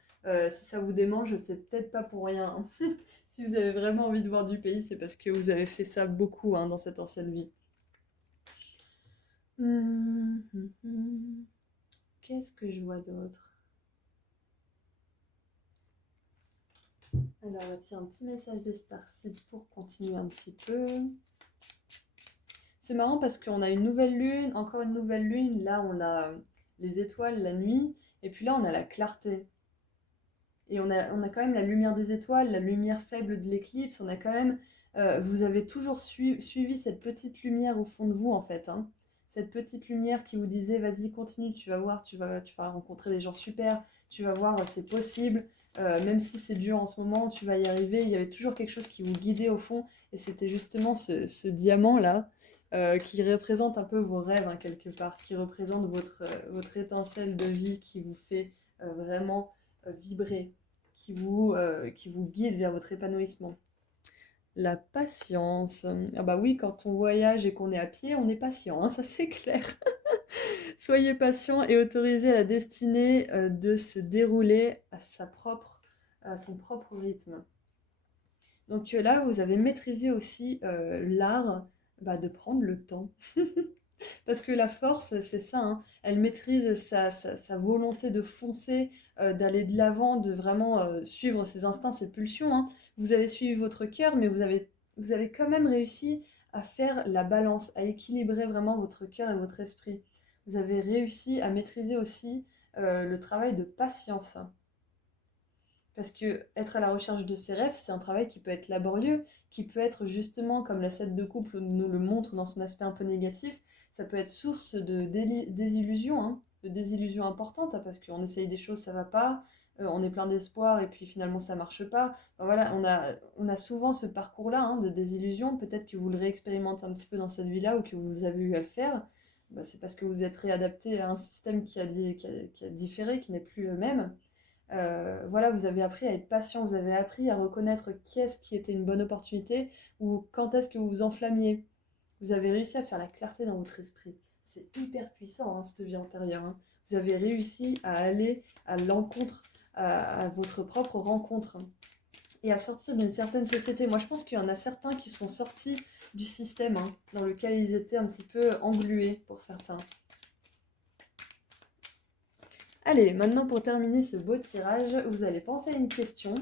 Si ça vous démange, c'est peut-être pas pour rien. Hein. Si vous avez vraiment envie de voir du pays, c'est parce que vous avez fait ça beaucoup, hein, dans cette ancienne vie. Qu'est-ce que je vois d'autre? Alors, on va tirer un petit message des Starseeds pour continuer un petit peu. C'est marrant parce qu'on a une nouvelle lune, encore une nouvelle lune. Là, on a les étoiles, la nuit. Et puis là, on a la clarté. Et on a quand même la lumière des étoiles, la lumière faible de l'éclipse. On a quand même... vous avez toujours suivi cette petite lumière au fond de vous, en fait. Hein. Cette petite lumière qui vous disait, vas-y, continue, tu vas voir, tu vas rencontrer des gens super, tu vas voir, c'est possible. Même si c'est dur en ce moment, tu vas y arriver. Il y avait toujours quelque chose qui vous guidait au fond. Et c'était justement ce diamant-là qui représente un peu vos rêves, hein, quelque part, qui représente votre étincelle de vie qui vous fait vraiment vibrer, qui vous guide vers votre épanouissement. La patience. Ah bah oui, quand on voyage et qu'on est à pied, on est patient, hein, ça c'est clair. Soyez patient et autorisez la destinée de se dérouler à son propre rythme. Donc là, vous avez maîtrisé aussi l'art de prendre le temps. Parce que la force, c'est ça, hein. Elle maîtrise sa volonté de foncer, d'aller de l'avant, de vraiment suivre ses instincts, ses pulsions, hein. Vous avez suivi votre cœur, mais vous avez quand même réussi à faire la balance, à équilibrer vraiment votre cœur et votre esprit. Vous avez réussi à maîtriser aussi le travail de patience. Parce que être à la recherche de ses rêves, c'est un travail qui peut être laborieux, qui peut être justement, comme la 7 de couple nous le montre dans son aspect un peu négatif, ça peut être source de désillusion, hein, de désillusion importante, hein, parce qu'on essaye des choses, ça va pas, on est plein d'espoir et puis finalement ça marche pas. Enfin, voilà, on a souvent ce parcours-là, hein, de désillusion. Peut-être que vous le réexpérimentez un petit peu dans cette vie-là ou que vous avez eu à le faire. C'est parce que vous êtes réadapté à un système qui a différé, qui n'est plus le même. Voilà, vous avez appris à être patient, vous avez appris à reconnaître qu'est-ce qui était une bonne opportunité ou quand est-ce que vous vous enflammiez. Vous avez réussi à faire la clarté dans votre esprit. C'est hyper puissant, hein, cette vie antérieure. Hein. Vous avez réussi à aller à l'encontre, à votre propre rencontre, hein, et à sortir d'une certaine société. Moi, je pense qu'il y en a certains qui sont sortis du système, hein, dans lequel ils étaient un petit peu englués pour certains. Allez, maintenant pour terminer ce beau tirage, vous allez penser à une question,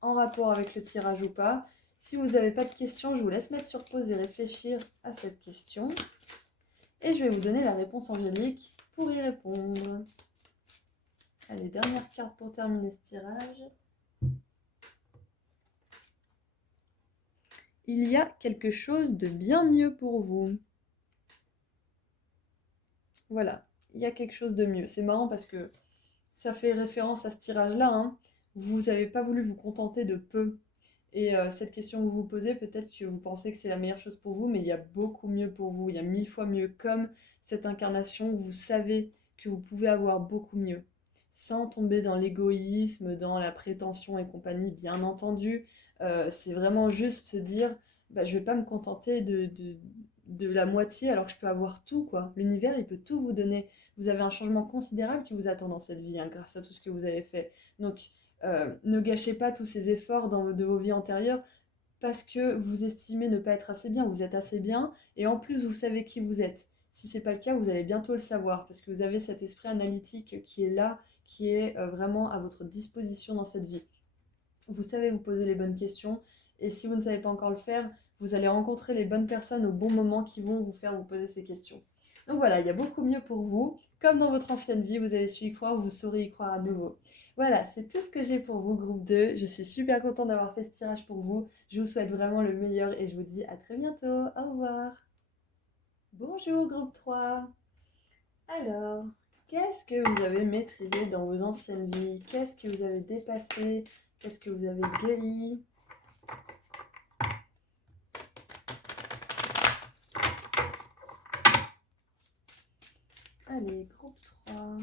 en rapport avec le tirage ou pas. Si vous n'avez pas de question, je vous laisse mettre sur pause et réfléchir à cette question. Et je vais vous donner la réponse angélique pour y répondre. Allez, dernière carte pour terminer ce tirage. Il y a quelque chose de bien mieux pour vous. Voilà, il y a quelque chose de mieux. C'est marrant parce que ça fait référence à ce tirage-là, hein. Vous n'avez pas voulu vous contenter de peu. Et cette question que vous vous posez, peut-être que vous pensez que c'est la meilleure chose pour vous, mais il y a beaucoup mieux pour vous. Il y a 1000 fois mieux. Comme cette incarnation, vous savez que vous pouvez avoir beaucoup mieux. Sans tomber dans l'égoïsme, dans la prétention et compagnie, bien entendu. C'est vraiment juste se dire, bah, je vais pas me contenter de la moitié alors que je peux avoir tout, quoi. L'univers, il peut tout vous donner. Vous avez un changement considérable qui vous attend dans cette vie, hein, grâce à tout ce que vous avez fait. Donc, ne gâchez pas tous ces efforts de vos vies antérieures parce que vous estimez ne pas être assez bien. Vous êtes assez bien et en plus, vous savez qui vous êtes. Si ce n'est pas le cas, vous allez bientôt le savoir parce que vous avez cet esprit analytique qui est là, qui est vraiment à votre disposition dans cette vie. Vous savez vous poser les bonnes questions et si vous ne savez pas encore le faire, vous allez rencontrer les bonnes personnes au bon moment qui vont vous faire vous poser ces questions. Donc voilà, il y a beaucoup mieux pour vous. Comme dans votre ancienne vie, vous avez su y croire, vous saurez y croire à nouveau. Voilà, c'est tout ce que j'ai pour vous, groupe 2. Je suis super contente d'avoir fait ce tirage pour vous. Je vous souhaite vraiment le meilleur et je vous dis à très bientôt. Au revoir. Bonjour, groupe 3. Alors, qu'est-ce que vous avez maîtrisé dans vos anciennes vies? Qu'est-ce que vous avez dépassé? Qu'est-ce que vous avez guéri? Allez, groupe 3.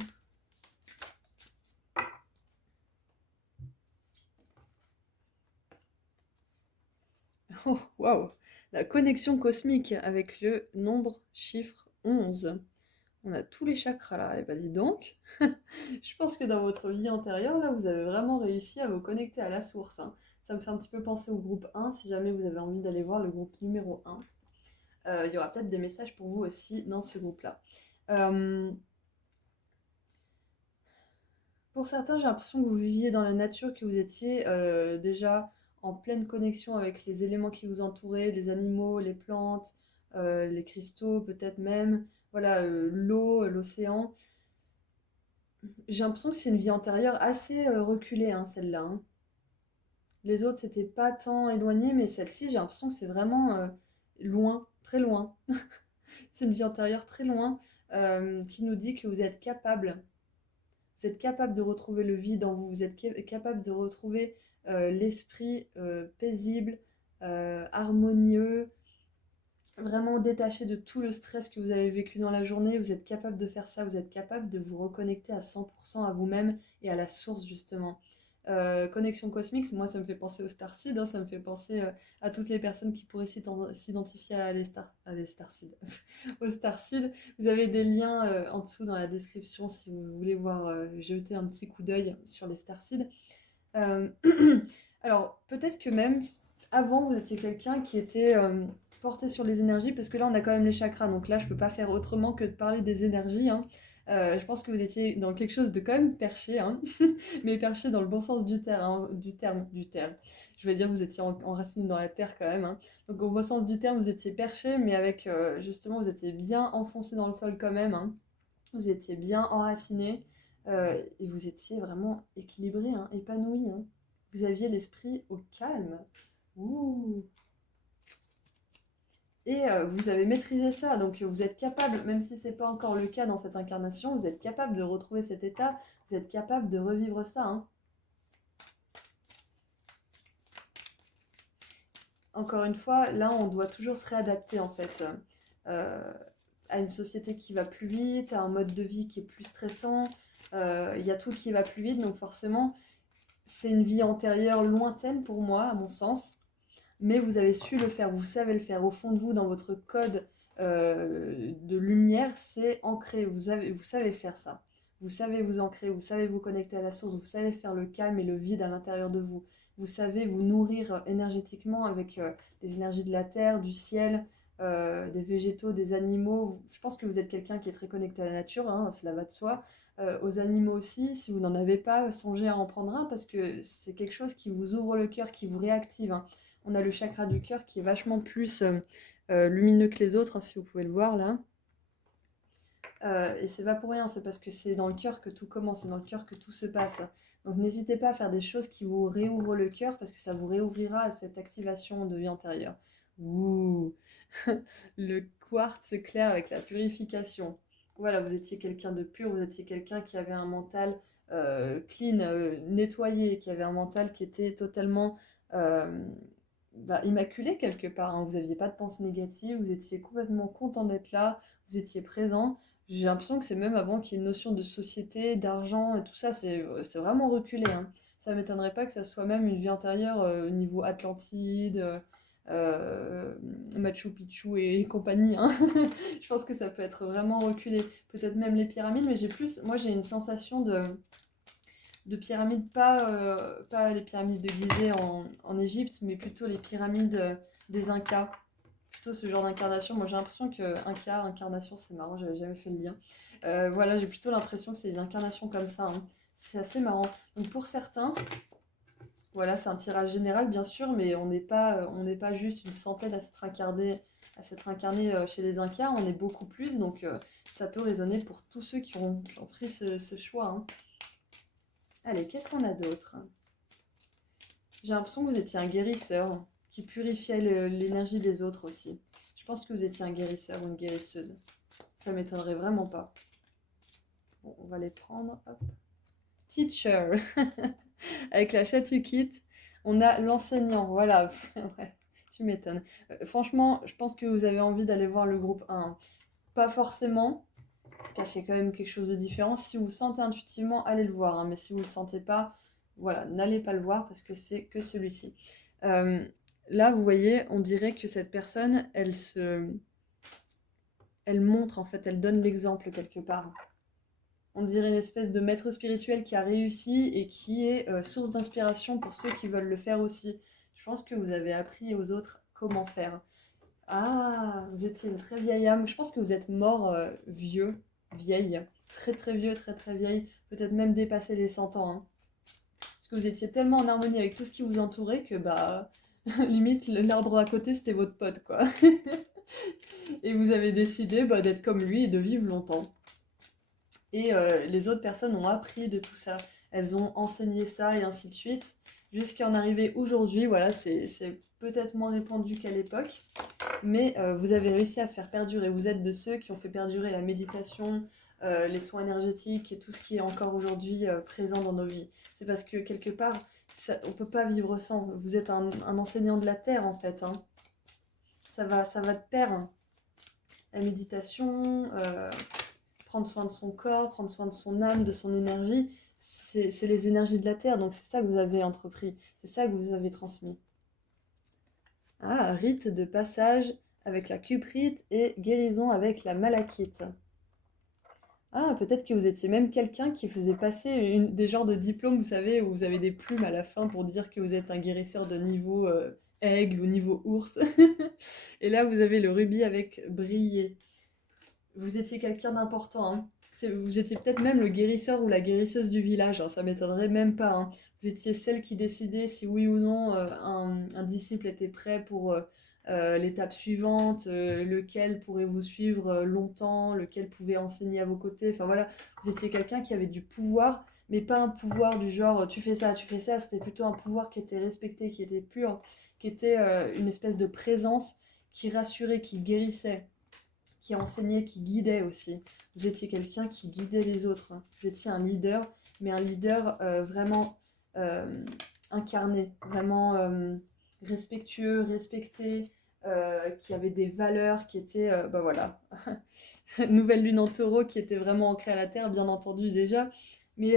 Oh, waouh! La connexion cosmique avec le nombre chiffre 11. On a tous les chakras là. Et bah dis donc, je pense que dans votre vie antérieure, là, vous avez vraiment réussi à vous connecter à la source, hein. Ça me fait un petit peu penser au groupe 1, si jamais vous avez envie d'aller voir le groupe numéro 1. Il y aura peut-être des messages pour vous aussi dans ce groupe-là. Pour certains, j'ai l'impression que vous viviez dans la nature, que vous étiez déjà en pleine connexion avec les éléments qui vous entouraient, les animaux, les plantes, les cristaux peut-être même, voilà, l'eau, l'océan. J'ai l'impression que c'est une vie antérieure assez reculée, hein, celle-là, hein. Les autres, c'était pas tant éloigné, mais celle-ci, j'ai l'impression que c'est vraiment loin, très loin. C'est une vie antérieure très loin qui nous dit que vous êtes capable. Vous êtes capable de retrouver le vide en vous, vous êtes capable de retrouver l'esprit paisible, harmonieux, vraiment détaché de tout le stress que vous avez vécu dans la journée. Vous êtes capable de faire ça, vous êtes capable de vous reconnecter à 100% à vous-même et à la source justement. Connexion cosmique, moi ça me fait penser au Starseed, hein, ça me fait penser à toutes les personnes qui pourraient s'identifier à les Starseed. Au Starseed. Vous avez des liens en dessous dans la description si vous voulez voir jeter un petit coup d'œil sur les Starseed. Euh, Alors peut-être que même avant vous étiez quelqu'un qui était porté sur les énergies parce que là on a quand même les chakras donc là je peux pas faire autrement que de parler des énergies, hein. Je pense que vous étiez dans quelque chose de quand même perché, hein. Mais perché dans le bon sens du terme, hein, du terme. Je vais dire vous étiez enraciné dans la terre quand même, hein. Donc au bon sens du terme vous étiez perché mais avec justement vous étiez bien enfoncé dans le sol quand même, hein. Vous étiez bien enraciné et vous étiez vraiment équilibré, hein, épanoui, hein. Vous aviez l'esprit au calme. Ouh. Et vous avez maîtrisé ça, donc vous êtes capable, même si c'est pas encore le cas dans cette incarnation, vous êtes capable de retrouver cet état, vous êtes capable de revivre ça, hein. Encore une fois, là on doit toujours se réadapter en fait euh, à une société qui va plus vite, à un mode de vie qui est plus stressant. Il y a tout qui va plus vite, donc forcément c'est une vie antérieure lointaine pour moi, à mon sens. Mais vous avez su le faire, vous savez le faire. Au fond de vous, dans votre code de lumière, c'est ancré. Vous savez faire ça. Vous savez vous ancrer, vous savez vous connecter à la source, vous savez faire le calme et le vide à l'intérieur de vous. Vous savez vous nourrir énergétiquement avec les énergies de la terre, du ciel, des végétaux, des animaux. Je pense que vous êtes quelqu'un qui est très connecté à la nature, hein, cela va de soi. Aux animaux aussi, si vous n'en avez pas, songez à en prendre un parce que c'est quelque chose qui vous ouvre le cœur, qui vous réactive, hein. On a le chakra du cœur qui est vachement plus lumineux que les autres, hein, si vous pouvez le voir là. Et c'est pas pour rien, c'est parce que c'est dans le cœur que tout commence, c'est dans le cœur que tout se passe. Donc n'hésitez pas à faire des choses qui vous réouvrent le cœur parce que ça vous réouvrira à cette activation de vie intérieure. Ouh, le quartz clair avec la purification. Voilà, vous étiez quelqu'un de pur, vous étiez quelqu'un qui avait un mental clean, nettoyé, qui avait un mental qui était totalement euh, immaculé quelque part, hein. Vous n'aviez pas de pensée négative, vous étiez complètement content d'être là, vous étiez présent. J'ai l'impression que c'est même avant qu'il y ait une notion de société, d'argent et tout ça, c'est vraiment reculé, hein. Ça ne m'étonnerait pas que ça soit même une vie antérieure au niveau Atlantide, euh, Machu Picchu et compagnie, hein. Je pense que ça peut être vraiment reculé. Peut-être même les pyramides, mais moi j'ai une sensation de pyramides, pas les pyramides de Gizeh en Égypte, mais plutôt les pyramides des Incas. Plutôt ce genre d'incarnation. Moi j'ai l'impression que Inca, incarnation, c'est marrant, j'avais jamais fait le lien. Voilà, j'ai plutôt l'impression que c'est des incarnations comme ça, hein. C'est assez marrant. Donc pour certains, voilà, c'est un tirage général bien sûr, mais on n'est pas juste une centaine à s'être incarné chez les Incas, on est beaucoup plus, donc ça peut résonner pour tous ceux qui ont pris ce choix, hein. Allez, qu'est-ce qu'on a d'autre? J'ai l'impression que vous étiez un guérisseur qui purifiait l'énergie des autres aussi. Je pense que vous étiez un guérisseur ou une guérisseuse. Ça m'étonnerait vraiment pas. Bon, on va les prendre. Hop. Teacher. Avec la chatukite, on a l'enseignant. Voilà. Ouais, tu m'étonnes. Franchement, je pense que vous avez envie d'aller voir le groupe 1. Pas forcément, parce qu'il y a quand même quelque chose de différent. Si vous le sentez intuitivement, allez le voir, hein. Mais si vous le sentez pas, voilà, n'allez pas le voir parce que c'est que celui-ci. Euh, Là, vous voyez, on dirait que cette personne, elle montre, en fait, elle donne l'exemple quelque part. On dirait une espèce de maître spirituel qui a réussi et qui est source d'inspiration pour ceux qui veulent le faire aussi. Je pense que vous avez appris aux autres comment faire. Ah, vous étiez une très vieille âme. Je pense que vous êtes mort vieux, vieille, très très vieux, très très vieille, peut-être même dépassé les 100 ans, hein. Parce que vous étiez tellement en harmonie avec tout ce qui vous entourait que limite l'arbre à côté c'était votre pote quoi. Et vous avez décidé d'être comme lui et de vivre longtemps. Et les autres personnes ont appris de tout ça. Elles ont enseigné ça et ainsi de suite. Jusqu'à en arriver aujourd'hui, voilà, c'est peut-être moins répandu qu'à l'époque. Mais vous avez réussi à faire perdurer. Vous êtes de ceux qui ont fait perdurer la méditation, les soins énergétiques et tout ce qui est encore aujourd'hui présent dans nos vies. C'est parce que quelque part, on ne peut pas vivre sans. Vous êtes un enseignant de la terre en fait, hein. Ça va de pair, hein. La méditation, prendre soin de son corps, prendre soin de son âme, de son énergie, c'est les énergies de la terre. Donc c'est ça que vous avez entrepris, c'est ça que vous avez transmis. Ah, rite de passage avec la cuprite et guérison avec la malachite. Ah, peut-être que vous étiez même quelqu'un qui faisait passer des genres de diplômes, vous savez, où vous avez des plumes à la fin pour dire que vous êtes un guérisseur de niveau aigle ou niveau ours. Et là, vous avez le rubis avec briller. Vous étiez quelqu'un d'important, hein. Vous étiez peut-être même le guérisseur ou la guérisseuse du village, hein, ça m'étonnerait même pas, hein. Vous étiez celle qui décidait si oui ou non un disciple était prêt pour l'étape suivante, lequel pourrait vous suivre longtemps, lequel pouvait enseigner à vos côtés. Enfin voilà, vous étiez quelqu'un qui avait du pouvoir, mais pas un pouvoir du genre tu fais ça, tu fais ça. C'était plutôt un pouvoir qui était respecté, qui était pur, qui était une espèce de présence qui rassurait, qui guérissait, qui enseignait, qui guidait aussi. Vous étiez quelqu'un qui guidait les autres, hein. Vous étiez un leader, mais un leader vraiment euh, incarné, vraiment respectueux, respecté, qui avait des valeurs, qui étaient, voilà, nouvelle lune en taureau, qui était vraiment ancrée à la terre, bien entendu déjà, mais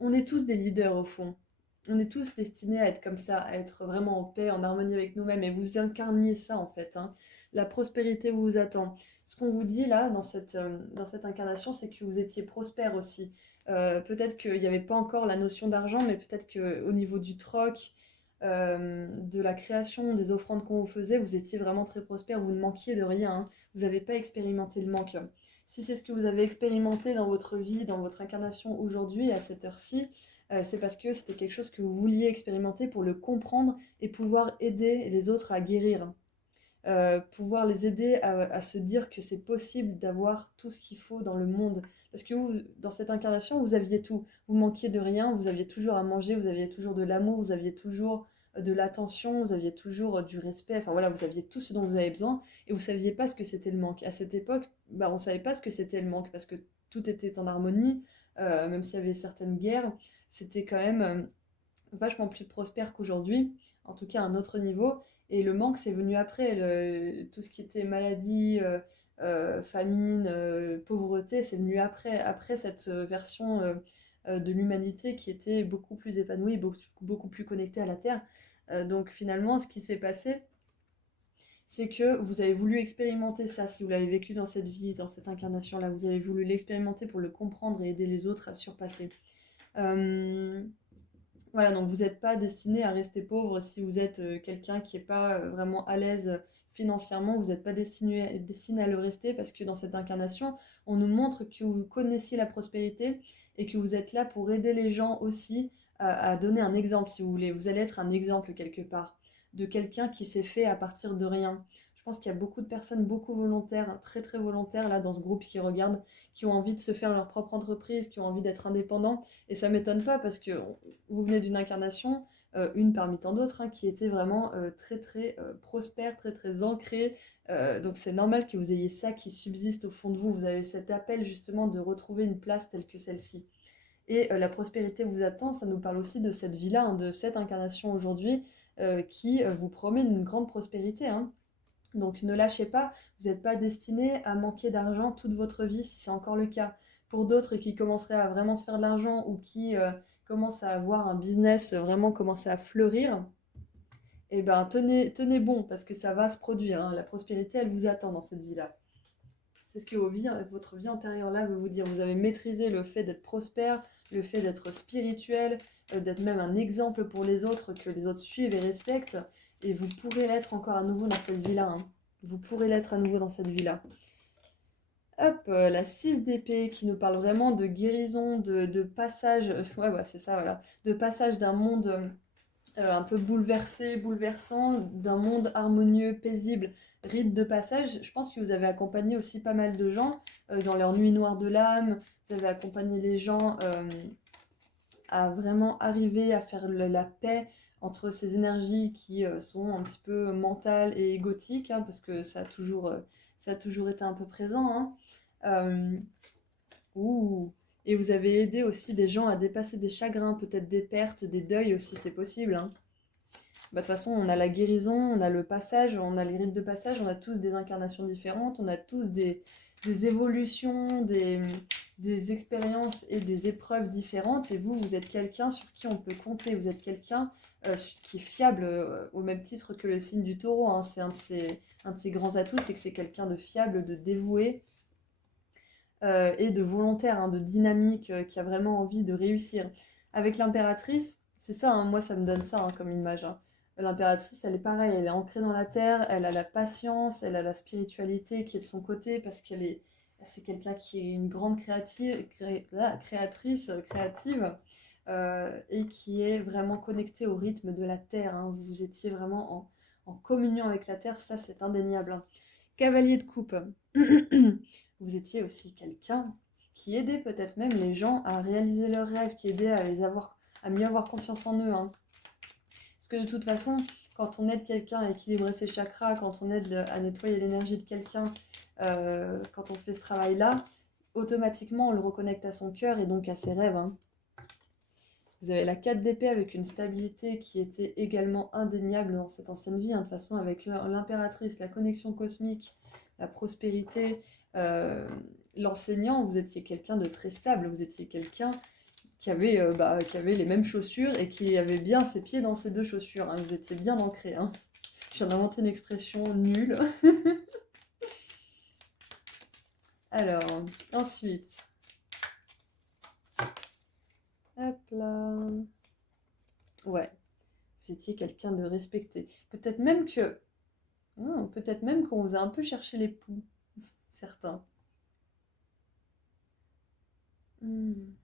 on est tous des leaders au fond. On est tous destinés à être comme ça, à être vraiment en paix, en harmonie avec nous-mêmes. Et vous incarniez ça en fait, hein. La prospérité vous attend. Ce qu'on vous dit là, dans cette incarnation, c'est que vous étiez prospère aussi. Peut-être qu'il n'y avait pas encore la notion d'argent, mais peut-être qu'au niveau du troc, de la création, des offrandes qu'on vous faisait, vous étiez vraiment très prospère. Vous ne manquiez de rien, hein. Vous n'avez pas expérimenté le manque. Si c'est ce que vous avez expérimenté dans votre vie, dans votre incarnation aujourd'hui, à cette heure-ci, c'est parce que c'était quelque chose que vous vouliez expérimenter pour le comprendre et pouvoir aider les autres à guérir. pouvoir les aider à se dire que c'est possible d'avoir tout ce qu'il faut dans le monde. Parce que vous, dans cette incarnation, vous aviez tout. Vous manquiez de rien, vous aviez toujours à manger, vous aviez toujours de l'amour, vous aviez toujours de l'attention, vous aviez toujours du respect, enfin voilà, vous aviez tout ce dont vous avez besoin et vous saviez pas ce que c'était le manque. À cette époque, bah, on savait pas ce que c'était le manque parce que tout était en harmonie, même s'il y avait certaines guerres, c'était quand même vachement plus prospère qu'aujourd'hui, en tout cas à un autre niveau. Et le manque, c'est venu après. Tout ce qui était maladie, famine, pauvreté, c'est venu après cette version de l'humanité qui était beaucoup plus épanouie, beaucoup plus connectée à la Terre. Donc finalement, ce qui s'est passé, c'est que vous avez voulu expérimenter ça, si vous l'avez vécu dans cette vie, dans cette incarnation-là, vous avez voulu l'expérimenter pour le comprendre et aider les autres à le surpasser. Euh, voilà, donc vous n'êtes pas destiné à rester pauvre si vous êtes quelqu'un qui n'est pas vraiment à l'aise financièrement, vous n'êtes pas destiné à le rester parce que dans cette incarnation, on nous montre que vous connaissiez la prospérité et que vous êtes là pour aider les gens aussi à donner un exemple si vous voulez. Vous allez être un exemple quelque part de quelqu'un qui s'est fait à partir de rien. Je pense qu'il y a beaucoup de personnes, beaucoup volontaires, très très volontaires là dans ce groupe qui regardent, qui ont envie de se faire leur propre entreprise, qui ont envie d'être indépendants. Et ça m'étonne pas parce que vous venez d'une incarnation, une parmi tant d'autres, hein, qui était vraiment très très prospère, très très ancrée. Donc c'est normal que vous ayez ça qui subsiste au fond de vous. Vous avez cet appel justement de retrouver une place telle que celle-ci. Et la prospérité vous attend, ça nous parle aussi de cette vie-là, hein, de cette incarnation aujourd'hui qui vous promet une grande prospérité. Hein. Donc ne lâchez pas, vous n'êtes pas destiné à manquer d'argent toute votre vie si c'est encore le cas. Pour d'autres qui commenceraient à vraiment se faire de l'argent ou qui commencent à avoir un business vraiment commencer à fleurir, eh ben tenez bon parce que ça va se produire. Hein. La prospérité, elle vous attend dans cette vie-là. C'est ce que votre vie antérieure là veut vous dire. Vous avez maîtrisé le fait d'être prospère, le fait d'être spirituel, d'être même un exemple pour les autres, que les autres suivent et respectent. Et vous pourrez l'être encore à nouveau dans cette vie-là. Hein. Vous pourrez l'être à nouveau dans cette vie-là. Hop, la 6 d'épée qui nous parle vraiment de guérison, de passage. Ouais, c'est ça, voilà. De passage d'un monde un peu bouleversé, bouleversant, d'un monde harmonieux, paisible, rite de passage. Je pense que vous avez accompagné aussi pas mal de gens dans leur nuit noire de l'âme. Vous avez accompagné les gens à vraiment arriver à faire la paix entre ces énergies qui sont un petit peu mentales et égotiques, hein, parce que ça a toujours été un peu présent. Hein. Euh, ouh. Et vous avez aidé aussi des gens à dépasser des chagrins, peut-être des pertes, des deuils aussi, c'est possible. Hein. Bah, de toute façon, on a la guérison, on a le passage, on a les rites de passage, on a tous des incarnations différentes, on a tous des évolutions, des expériences et des épreuves différentes. Et vous, vous êtes quelqu'un sur qui on peut compter. Vous êtes quelqu'un qui est fiable au même titre que le signe du taureau. Hein. C'est un de ses grands atouts, c'est que c'est quelqu'un de fiable, de dévoué et de volontaire, hein, de dynamique, qui a vraiment envie de réussir. Avec l'impératrice, c'est ça, hein, moi ça me donne ça hein, comme image. Hein. L'impératrice, elle est pareille, elle est ancrée dans la terre, elle a la patience, elle a la spiritualité qui est de son côté parce c'est quelqu'un qui est une grande créatrice, créative, et qui est vraiment connectée au rythme de la terre. Hein. Vous étiez vraiment en communion avec la terre, ça c'est indéniable. Hein. Cavalier de coupe. Vous étiez aussi quelqu'un qui aidait peut-être même les gens à réaliser leurs rêves, qui aidait à mieux avoir confiance en eux. Hein. Parce que de toute façon, quand on aide quelqu'un à équilibrer ses chakras, quand on aide à nettoyer l'énergie de quelqu'un, quand on fait ce travail-là, automatiquement on le reconnecte à son cœur et donc à ses rêves. Hein. Vous avez la 4 d'épée avec une stabilité qui était également indéniable dans cette ancienne vie. Hein. De toute façon, avec l'impératrice, la connexion cosmique, la prospérité, euh, l'enseignant, vous étiez quelqu'un de très stable. Vous étiez quelqu'un qui avait les mêmes chaussures et qui avait bien ses pieds dans ces deux chaussures. Hein. Vous étiez bien ancré. Hein. Je viens d'inventer une expression nulle. Alors, ensuite. Hop là. Ouais. Vous étiez quelqu'un de respecté. Peut-être même qu'on vous a un peu cherché les poux, certains. Hmm.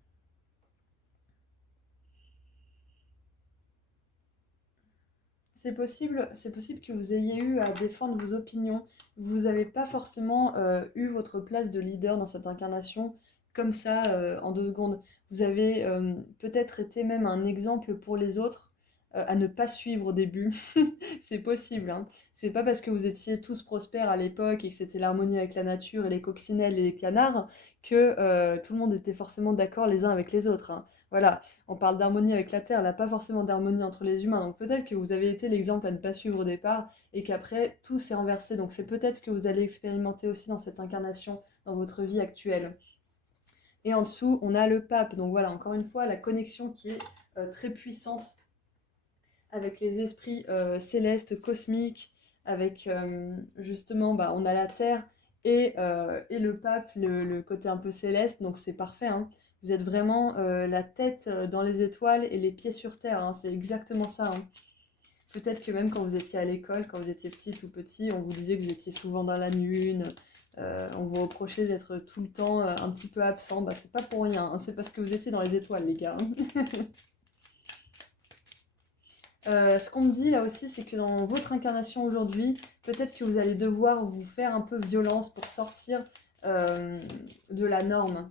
c'est possible que vous ayez eu à défendre vos opinions. Vous n'avez pas forcément eu votre place de leader dans cette incarnation comme ça en 2 secondes. Vous avez peut-être été même un exemple pour les autres à ne pas suivre au début. C'est possible, hein. C'est pas parce que vous étiez tous prospères à l'époque et que c'était l'harmonie avec la nature et les coccinelles et les canards que tout le monde était forcément d'accord les uns avec les autres, hein. Voilà, on parle d'harmonie avec la Terre, là pas forcément d'harmonie entre les humains. Donc peut-être que vous avez été l'exemple à ne pas suivre au départ et qu'après tout s'est renversé. Donc c'est peut-être ce que vous allez expérimenter aussi dans cette incarnation, dans votre vie actuelle. Et en dessous, on a le pape. Donc voilà, encore une fois, la connexion qui est très puissante avec les esprits célestes, cosmiques, avec justement, bah, on a la Terre et le pape, le côté un peu céleste, donc c'est parfait, hein. Vous êtes vraiment la tête dans les étoiles et les pieds sur Terre, hein. C'est exactement ça, hein. Peut-être que même quand vous étiez à l'école, quand vous étiez petite ou petit, on vous disait que vous étiez souvent dans la lune, on vous reprochait d'être tout le temps un petit peu absent. Bah, c'est pas pour rien, hein. C'est parce que vous étiez dans les étoiles, les gars, hein. Ce qu'on me dit là aussi, c'est que dans votre incarnation aujourd'hui, peut-être que vous allez devoir vous faire un peu violence pour sortir euh, de la norme,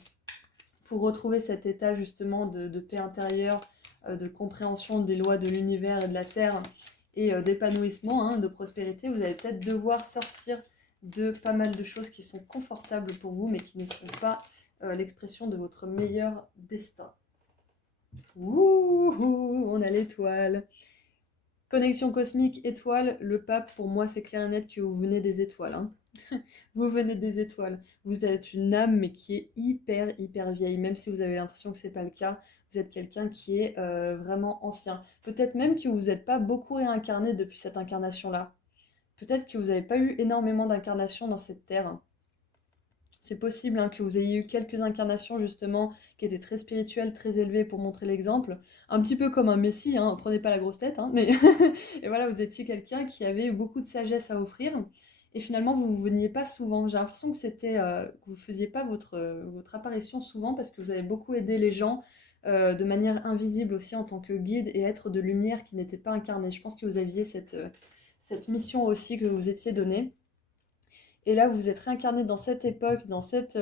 pour retrouver cet état justement de paix intérieure, de compréhension des lois de l'univers et de la Terre et d'épanouissement, hein, de prospérité. Vous allez peut-être devoir sortir de pas mal de choses qui sont confortables pour vous, mais qui ne sont pas l'expression de votre meilleur destin. Ouh, on a l'étoile. Connexion cosmique, étoile, le pape, pour moi, c'est clair et net que vous venez des étoiles, hein. Vous venez des étoiles. Vous êtes une âme, mais qui est hyper, hyper vieille. Même si vous avez l'impression que c'est pas le cas, vous êtes quelqu'un qui est vraiment ancien. Peut-être même que vous n'êtes pas beaucoup réincarné depuis cette incarnation-là. Peut-être que vous n'avez pas eu énormément d'incarnations dans cette terre. C'est possible, hein, que vous ayez eu quelques incarnations justement qui étaient très spirituelles, très élevées pour montrer l'exemple. Un petit peu comme un messie, hein, prenez pas la grosse tête, hein, mais et voilà, vous étiez quelqu'un qui avait beaucoup de sagesse à offrir. Et finalement, vous ne veniez pas souvent. J'ai l'impression que que vous faisiez pas votre apparition souvent parce que vous avez beaucoup aidé les gens de manière invisible aussi en tant que guide et être de lumière qui n'était pas incarné. Je pense que vous aviez cette mission aussi que vous vous étiez donnée. Et là, vous êtes réincarné dans cette époque, dans cette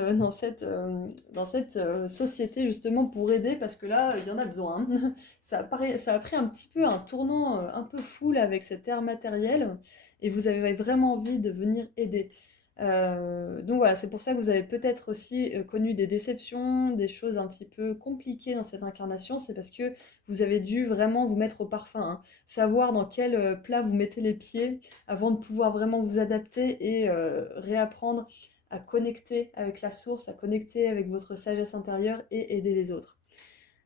société justement pour aider, parce que là, il y en a besoin, hein. Ça a pris un petit peu un tournant un peu fou là, avec cette ère matérielle, et vous avez vraiment envie de venir aider. Donc voilà, c'est pour ça que vous avez peut-être aussi connu des déceptions, des choses un petit peu compliquées dans cette incarnation, c'est parce que vous avez dû vraiment vous mettre au parfum, hein. Savoir dans quel plat vous mettez les pieds avant de pouvoir vraiment vous adapter et réapprendre à connecter avec la source, à connecter avec votre sagesse intérieure et aider les autres.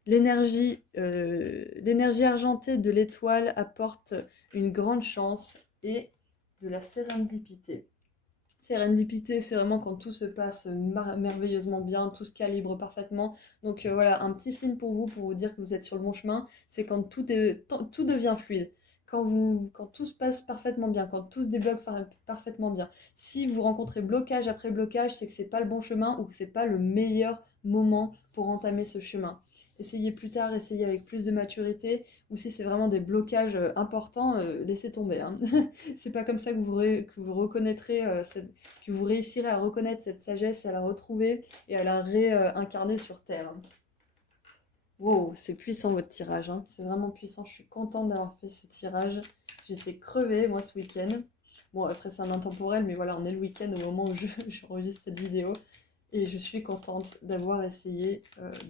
L'énergie argentée de l'étoile apporte une grande chance et de la sérendipité. Sérendipité, c'est vraiment quand tout se passe merveilleusement bien, tout se calibre parfaitement. Donc voilà, un petit signe pour vous dire que vous êtes sur le bon chemin, c'est quand tout devient fluide. Quand tout se passe parfaitement bien, quand tout se débloque parfaitement bien. Si vous rencontrez blocage après blocage, c'est que c'est pas le bon chemin ou que c'est pas le meilleur moment pour entamer ce chemin. Essayez plus tard, essayez avec plus de maturité, ou si c'est vraiment des blocages importants, laissez tomber, hein. C'est pas comme ça que vous reconnaîtrez, que vous réussirez à reconnaître cette sagesse, à la retrouver et à la réincarner sur Terre. Wow, c'est puissant votre tirage, hein. C'est vraiment puissant. Je suis contente d'avoir fait ce tirage. J'étais crevée, moi, ce week-end. Bon, après, c'est un intemporel, mais voilà, on est le week-end au moment où j'enregistre cette vidéo. Et je suis contente d'avoir essayé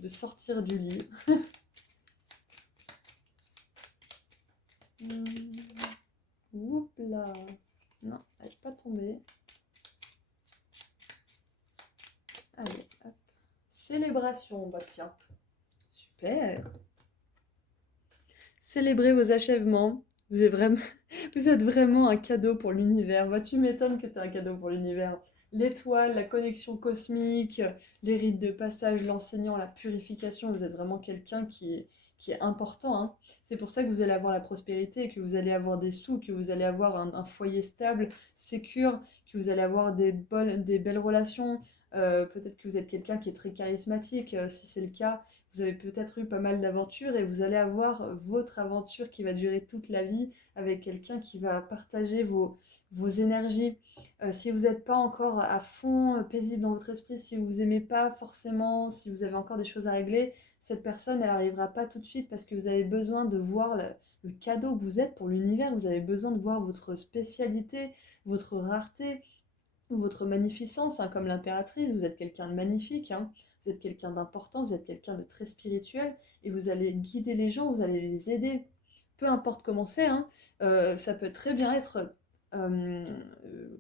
de sortir du lit. Oups là. Non, elle n'est pas tombée. Allez, hop. Célébration, bah tiens. Super. Célébrez vos achèvements. Vous êtes vraiment un cadeau pour l'univers. Bah, tu m'étonnes que tu es un cadeau pour l'univers. L'étoile, la connexion cosmique, les rites de passage, l'enseignant, la purification, vous êtes vraiment quelqu'un qui est important, hein. C'est pour ça que vous allez avoir la prospérité, que vous allez avoir des sous, que vous allez avoir un foyer stable, sécure, que vous allez avoir des belles relations. Peut-être que vous êtes quelqu'un qui est très charismatique. Si c'est le cas, vous avez peut-être eu pas mal d'aventures et vous allez avoir votre aventure qui va durer toute la vie avec quelqu'un qui va partager vos énergies. Si vous n'êtes pas encore à fond paisible dans votre esprit, si vous aimez pas forcément, si vous avez encore des choses à régler, cette personne, elle n'arrivera pas tout de suite parce que vous avez besoin de voir le cadeau que vous êtes pour l'univers. Vous avez besoin de voir votre spécialité, votre rareté, votre magnificence, hein, comme l'impératrice. Vous êtes quelqu'un de magnifique, hein. Vous êtes quelqu'un d'important, vous êtes quelqu'un de très spirituel et vous allez guider les gens, vous allez les aider. Peu importe comment c'est, hein. Ça peut très bien être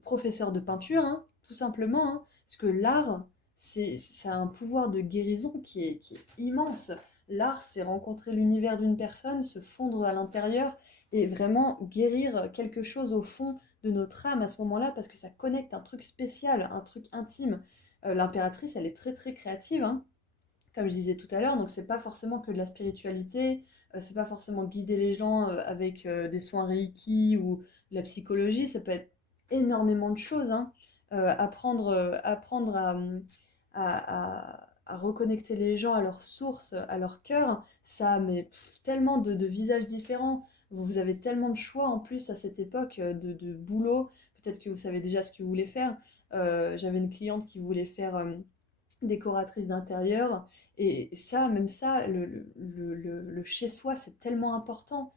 professeur de peinture, hein, tout simplement, hein, parce que l'art, ça a un pouvoir de guérison qui est immense. L'art, c'est rencontrer l'univers d'une personne, se fondre à l'intérieur et vraiment guérir quelque chose au fond de notre âme à ce moment-là, parce que ça connecte un truc spécial, un truc intime. L'impératrice, elle est très très créative, hein, comme je disais tout à l'heure, donc c'est pas forcément que de la spiritualité, c'est pas forcément guider les gens avec des soins Reiki ou de la psychologie, ça peut être énormément de choses, hein. Apprendre à reconnecter les gens à leur source, à leur cœur, ça mais tellement de visages différents. Vous avez tellement de choix en plus à cette époque de boulot. Peut-être que vous savez déjà ce que vous voulez faire. J'avais une cliente qui voulait faire décoratrice d'intérieur. Et ça, même ça, le chez-soi, c'est tellement important,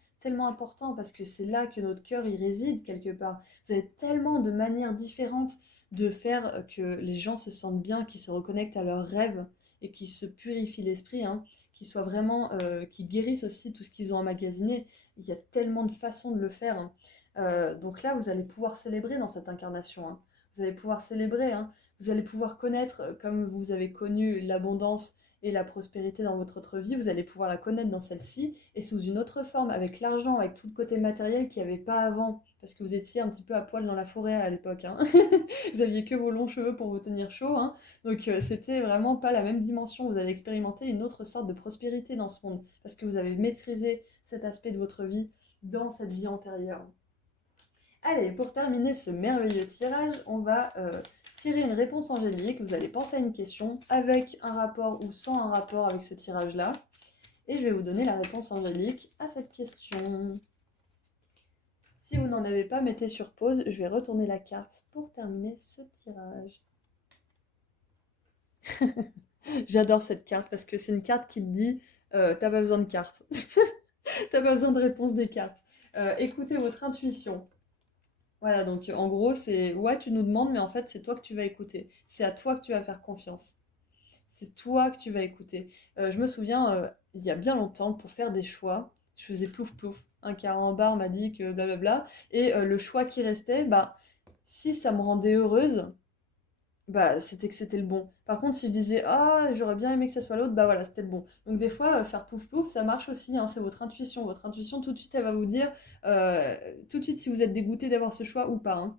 parce que c'est là que notre cœur y réside quelque part. Vous avez tellement de manières différentes de faire que les gens se sentent bien, qu'ils se reconnectent à leurs rêves et qu'ils se purifient l'esprit, hein, qu'ils soient vraiment, qu'ils guérissent aussi tout ce qu'ils ont emmagasiné. Il y a tellement de façons de le faire, hein. Donc là, vous allez pouvoir célébrer dans cette incarnation, hein. Vous allez pouvoir célébrer, hein. Vous allez pouvoir connaître, comme vous avez connu l'abondance et la prospérité dans votre autre vie, vous allez pouvoir la connaître dans celle-ci et sous une autre forme, avec l'argent, avec tout le côté matériel qu'il n'y avait pas avant, parce que vous étiez un petit peu à poil dans la forêt à l'époque, hein. Vous aviez que vos longs cheveux pour vous tenir chaud, hein. Donc c'était vraiment pas la même dimension. Vous allez expérimenter une autre sorte de prospérité dans ce monde, parce que vous avez maîtrisé cet aspect de votre vie dans cette vie antérieure. Allez, pour terminer ce merveilleux tirage, on va tirer une réponse angélique. Vous allez penser à une question avec un rapport ou sans un rapport avec ce tirage-là. Et je vais vous donner la réponse angélique à cette question. Si vous n'en avez pas, mettez sur pause. Je vais retourner la carte pour terminer ce tirage. J'adore cette carte parce que c'est une carte qui te dit t'as pas besoin de cartes. T'as pas besoin de réponse des cartes. Écoutez votre intuition. Voilà, donc en gros, c'est ouais, tu nous demandes, mais en fait, c'est toi que tu vas écouter. C'est à toi que tu vas faire confiance. C'est toi que tu vas écouter. Je me souviens, il y a bien longtemps, pour faire des choix, je faisais plouf plouf. Un carambar m'a dit que blablabla. Et le choix qui restait, bah, si ça me rendait heureuse, bah, c'était que c'était le bon. Par contre, si je disais ah, j'aurais bien aimé que ça soit l'autre, bah voilà, c'était le bon. Donc des fois, faire plouf plouf, ça marche aussi, hein, c'est votre intuition. Votre intuition, tout de suite, elle va vous dire euh, tout de suite si vous êtes dégoûté d'avoir ce choix ou pas, hein.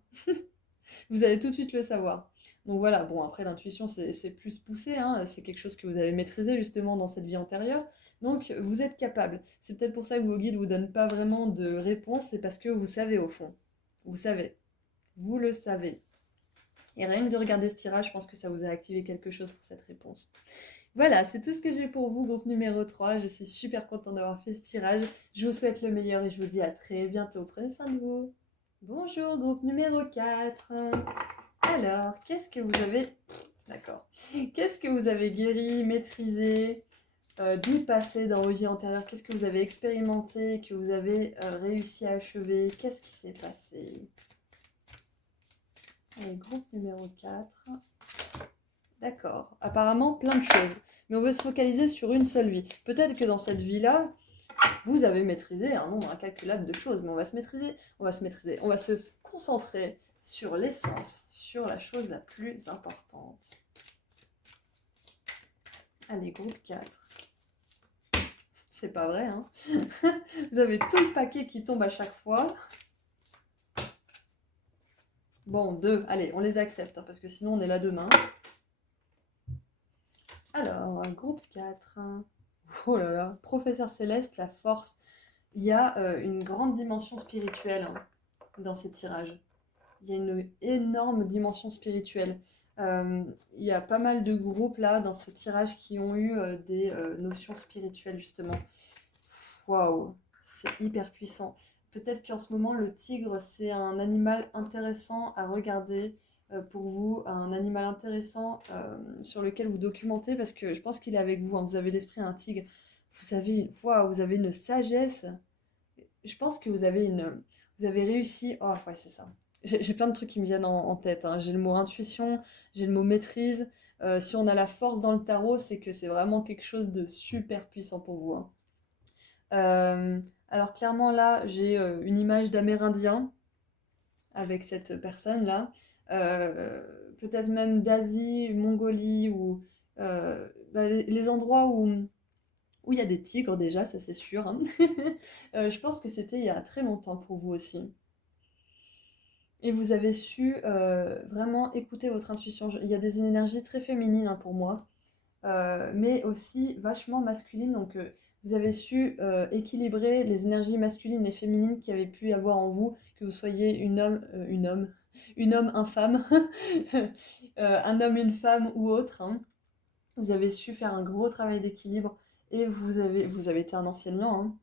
Vous allez tout de suite le savoir. Donc voilà, bon, après l'intuition, c'est plus poussé, hein, c'est quelque chose que vous avez maîtrisé justement dans cette vie antérieure. Donc vous êtes capable. C'est peut-être pour ça que vos guides ne vous donnent pas vraiment de réponse, c'est parce que vous savez au fond. Vous savez. Vous le savez. Et rien que de regarder ce tirage, je pense que ça vous a activé quelque chose pour cette réponse. Voilà, c'est tout ce que j'ai pour vous, groupe numéro 3. Je suis super contente d'avoir fait ce tirage. Je vous souhaite le meilleur et je vous dis à très bientôt. Prenez soin de vous. Bonjour, groupe numéro 4. Alors, qu'est-ce que vous avez... D'accord. Qu'est-ce que vous avez guéri, maîtrisé, du passé dans vos vies antérieures? Qu'est-ce que vous avez expérimenté, que vous avez réussi à achever? Qu'est-ce qui s'est passé? Allez, groupe numéro 4. D'accord. Apparemment, plein de choses. Mais on veut se focaliser sur une seule vie. Peut-être que dans cette vie-là, vous avez maîtrisé un nombre incalculable de choses, mais on va se concentrer sur l'essence, sur la chose la plus importante. Allez, groupe 4. C'est pas vrai, hein. Vous avez tout le paquet qui tombe à chaque fois. Bon, 2, allez, on les accepte, hein, parce que sinon on est là demain. Alors, groupe 4. Oh là là, professeur Céleste, la force. Il y a une grande dimension spirituelle, hein, dans ces tirages. Il y a une énorme dimension spirituelle. Il y a pas mal de groupes là dans ce tirage qui ont eu des notions spirituelles justement. Waouh, c'est hyper puissant. Peut-être qu'en ce moment, le tigre, c'est un animal intéressant à regarder pour vous, un animal intéressant sur lequel vous documentez, parce que je pense qu'il est avec vous, hein. Vous avez l'esprit d'un tigre. Waouh, vous avez une sagesse. Je pense que vous avez réussi. Oh, ouais, c'est ça. J'ai plein de trucs qui me viennent en tête, hein. J'ai le mot intuition, j'ai le mot maîtrise. Si on a la force dans le tarot, c'est que c'est vraiment quelque chose de super puissant pour vous, hein. Euh, alors clairement là, j'ai une image d'Amérindien avec cette personne-là. Euh, Peut-être même d'Asie, Mongolie, ou bah, les endroits où il y a des tigres déjà, ça c'est sûr, hein. Je pense que c'était il y a très longtemps pour vous aussi. Et vous avez su vraiment écouter votre intuition. Il y a des énergies très féminines, hein, pour moi, mais aussi vachement masculine. Donc, vous avez su équilibrer les énergies masculines et féminines qu'il y avait pu y avoir en vous, que vous soyez une homme, un femme, un homme, une femme ou autre, hein. Vous avez su faire un gros travail d'équilibre et vous avez été un enseignant, hein.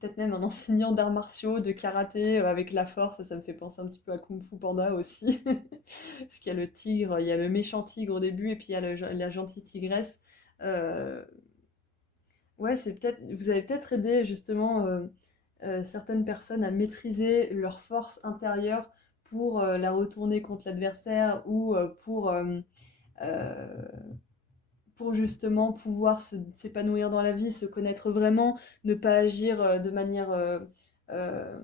Peut-être même un enseignant d'arts martiaux, de karaté, avec la force, ça me fait penser un petit peu à Kung Fu Panda aussi. Parce qu'il y a le tigre, il y a le méchant tigre au début, et puis il y a la gentille tigresse. Euh, Ouais, c'est peut-être, vous avez peut-être aidé justement certaines personnes à maîtriser leur force intérieure pour la retourner contre l'adversaire ou euh, pour justement pouvoir s'épanouir dans la vie, se connaître vraiment, ne pas agir de manière, euh,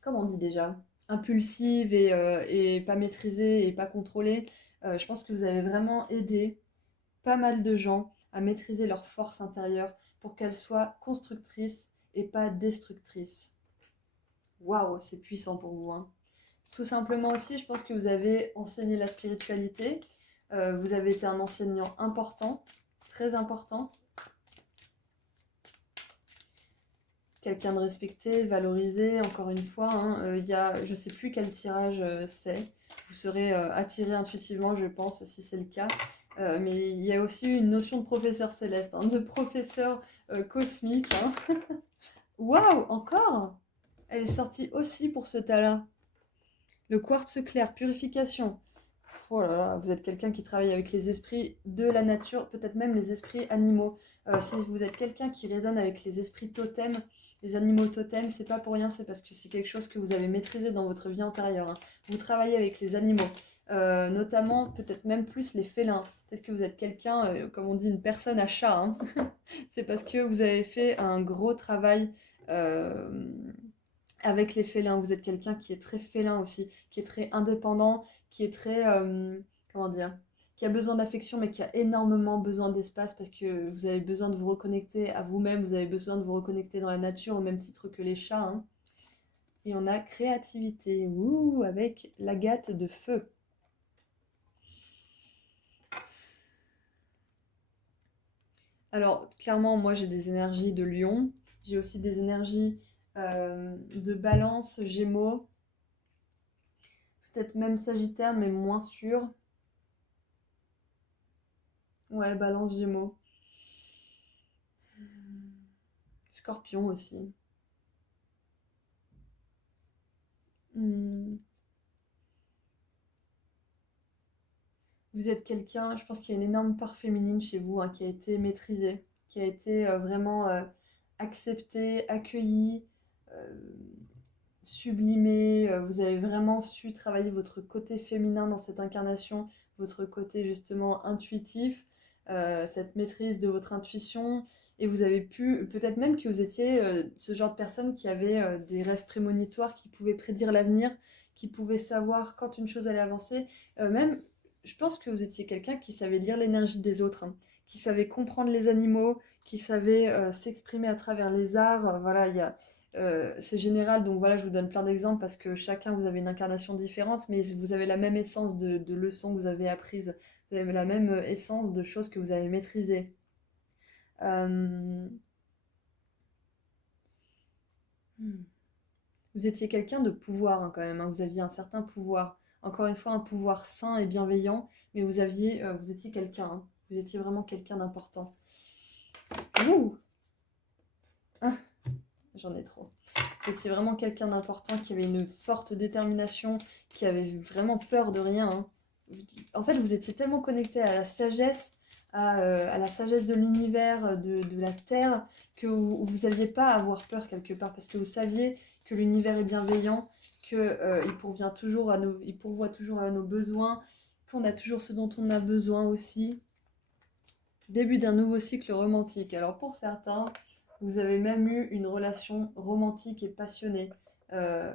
comment on dit déjà, impulsive et pas maîtrisée et pas contrôlée. Je pense que vous avez vraiment aidé pas mal de gens à maîtriser leur force intérieure pour qu'elle soit constructrice et pas destructrice. Waouh, c'est puissant pour vous, hein. Tout simplement aussi, je pense que vous avez enseigné la spiritualité. Vous avez été un enseignant important, très important. Quelqu'un de respecté, valorisé, encore une fois, hein. Il y a, je ne sais plus quel tirage c'est. Vous serez attiré intuitivement, je pense, si c'est le cas. Mais il y a aussi une notion de professeur céleste, hein, de professeur cosmique, hein. Waouh, encore! Elle est sortie aussi pour ce tas-là. Le quartz clair, purification. Oh là là, vous êtes quelqu'un qui travaille avec les esprits de la nature, peut-être même les esprits animaux. Si vous êtes quelqu'un qui résonne avec les esprits totems, les animaux totems, c'est pas pour rien, c'est parce que c'est quelque chose que vous avez maîtrisé dans votre vie antérieure, hein. Vous travaillez avec les animaux, notamment peut-être même plus les félins. Peut-être que vous êtes quelqu'un, comme on dit, une personne à chat, hein. C'est parce que vous avez fait un gros travail euh, avec les félins. Vous êtes quelqu'un qui est très félin aussi, qui est très indépendant, qui est très, comment dire, qui a besoin d'affection, mais qui a énormément besoin d'espace parce que vous avez besoin de vous reconnecter à vous-même, vous avez besoin de vous reconnecter dans la nature au même titre que les chats, hein. Et on a créativité, ouh, avec l'agate de feu. Alors, clairement, moi j'ai des énergies de lion, j'ai aussi des énergies de balance, gémeaux, peut-être même sagittaire, mais moins sûr. Ouais, balance, gémeaux. Scorpion aussi. Hmm. Vous êtes quelqu'un, je pense qu'il y a une énorme part féminine chez vous, hein, qui a été maîtrisée, qui a été vraiment acceptée, accueillie, euh, sublimée. Vous avez vraiment su travailler votre côté féminin dans cette incarnation, votre côté justement intuitif, cette maîtrise de votre intuition. Et vous avez pu, peut-être même que vous étiez ce genre de personne qui avait des rêves prémonitoires, qui pouvait prédire l'avenir, qui pouvait savoir quand une chose allait avancer. Même, je pense que vous étiez quelqu'un qui savait lire l'énergie des autres, hein, qui savait comprendre les animaux, qui savait s'exprimer à travers les arts. Voilà, il y a, c'est général, donc voilà, je vous donne plein d'exemples parce que chacun, vous avez une incarnation différente, mais vous avez la même essence de leçons que vous avez apprises. Vous avez la même essence de choses que vous avez maîtrisées. Euh, hmm. Vous étiez quelqu'un de pouvoir, hein, quand même, hein. Vous aviez un certain pouvoir. encore une fois, un pouvoir sain et bienveillant, mais vous étiez quelqu'un, hein. Vous étiez vraiment quelqu'un d'important. Ouh! Ah, j'en ai trop. Vous étiez vraiment quelqu'un d'important qui avait une forte détermination, qui avait vraiment peur de rien, hein. En fait, vous étiez tellement connecté à la sagesse, à la sagesse de l'univers, de la Terre, que vous n'aviez pas à avoir peur quelque part, parce que vous saviez que l'univers est bienveillant, il pourvoit toujours à nos besoins, qu'on a toujours ce dont on a besoin aussi. Début d'un nouveau cycle romantique. Alors pour certains, vous avez même eu une relation romantique et passionnée. Je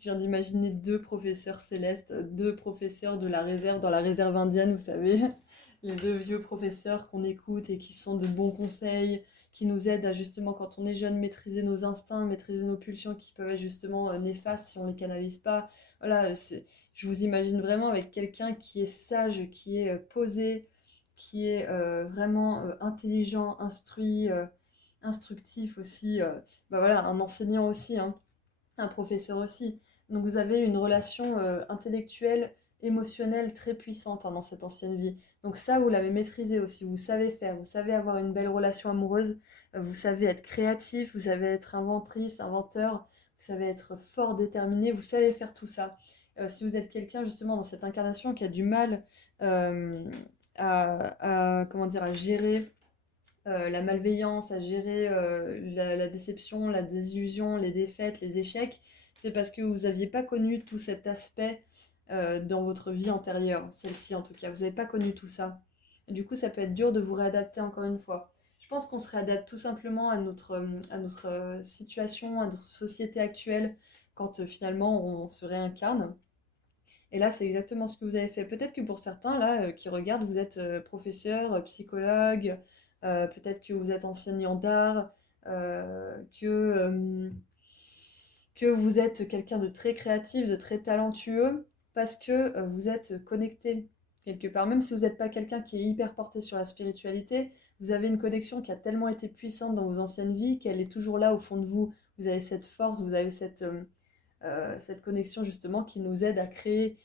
viens d'imaginer deux professeurs célestes, deux professeurs de la réserve, dans la réserve indienne, vous savez, les deux vieux professeurs qu'on écoute et qui sont de bons conseils, qui nous aident à justement, quand on est jeune, maîtriser nos instincts, maîtriser nos pulsions qui peuvent être justement néfastes si on ne les canalise pas. Voilà, je vous imagine vraiment avec quelqu'un qui est sage, qui est posé, qui est vraiment intelligent, instruit, instructif aussi. Bah voilà, un enseignant aussi, hein, un professeur aussi. Donc vous avez une relation intellectuelle, émotionnelle très puissante, hein, dans cette ancienne vie. Donc ça, vous l'avez maîtrisé aussi. Vous savez faire, vous savez avoir une belle relation amoureuse, vous savez être créatif, vous savez être inventrice, inventeur, vous savez être fort, déterminé, vous savez faire tout ça. Si vous êtes quelqu'un justement dans cette incarnation qui a du mal euh, comment dire, à gérer la malveillance, à gérer la déception, la désillusion, les défaites, les échecs, c'est parce que vous n'aviez pas connu tout cet aspect dans votre vie antérieure, celle-ci en tout cas. Vous n'avez pas connu tout ça. Et du coup, ça peut être dur de vous réadapter encore une fois. Je pense qu'on se réadapte tout simplement à notre situation, à notre société actuelle, quand finalement on se réincarne. Et là, c'est exactement ce que vous avez fait. Peut-être que pour certains, là, qui regardent, vous êtes professeur, psychologue, peut-être que vous êtes enseignant d'art, que vous êtes quelqu'un de très créatif, de très talentueux, parce que vous êtes connecté quelque part. Même si vous n'êtes pas quelqu'un qui est hyper porté sur la spiritualité, vous avez une connexion qui a tellement été puissante dans vos anciennes vies qu'elle est toujours là au fond de vous. Vous avez cette force, vous avez cette connexion justement qui nous aide à créer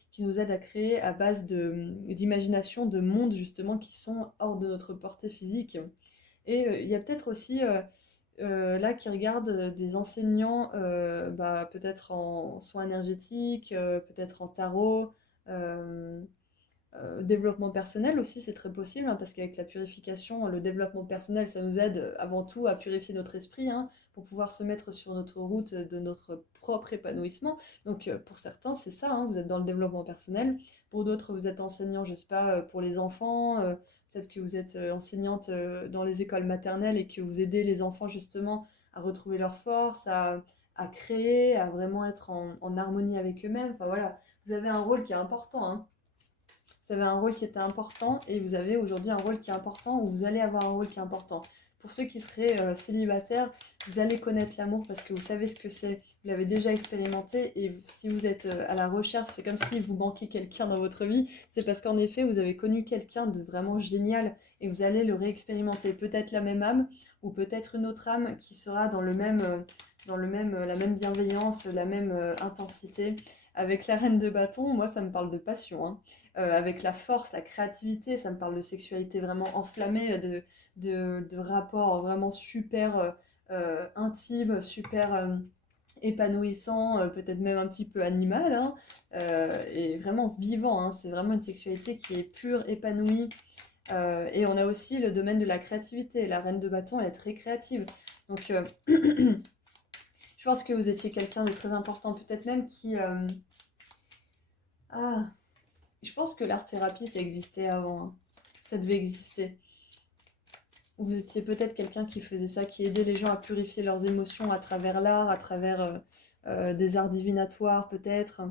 à base d'imagination, de mondes justement qui sont hors de notre portée physique. Et il y a peut-être aussi là qui regardent des enseignants, bah, peut-être en soins énergétiques, peut-être en tarot, euh, développement personnel aussi, c'est très possible, hein, parce qu'avec la purification, le développement personnel, ça nous aide avant tout à purifier notre esprit, hein, pour pouvoir se mettre sur notre route de notre propre épanouissement. Donc pour certains, c'est ça, hein, vous êtes dans le développement personnel. Pour d'autres, vous êtes enseignant, je sais pas, pour les enfants. Peut-être que vous êtes enseignante dans les écoles maternelles et que vous aidez les enfants justement à retrouver leur force, à créer, à vraiment être en harmonie avec eux-mêmes. Enfin voilà, vous avez un rôle qui est important, hein. Vous avez un rôle qui était important et vous avez aujourd'hui un rôle qui est important ou vous allez avoir un rôle qui est important. Pour ceux qui seraient célibataires, vous allez connaître l'amour parce que vous savez ce que c'est, vous l'avez déjà expérimenté et si vous êtes à la recherche, c'est comme si vous manquiez quelqu'un dans votre vie, c'est parce qu'en effet, vous avez connu quelqu'un de vraiment génial et vous allez le réexpérimenter. Peut-être la même âme ou peut-être une autre âme qui sera la même bienveillance, la même intensité. Avec la reine de bâton, moi ça me parle de passion, hein. Avec la force, la créativité, ça me parle de sexualité vraiment enflammée, de rapports vraiment super intimes, super épanouissants, peut-être même un petit peu animal, hein, et vraiment vivant, hein. C'est vraiment une sexualité qui est pure, épanouie. Et on a aussi le domaine de la créativité. La reine de bâton, elle est très créative. Donc je pense que vous étiez quelqu'un de très important, peut-être même qui... Ah, je pense que l'art-thérapie, ça existait avant, hein. Ça devait exister. Vous étiez peut-être quelqu'un qui faisait ça, qui aidait les gens à purifier leurs émotions à travers l'art, à travers des arts divinatoires peut-être.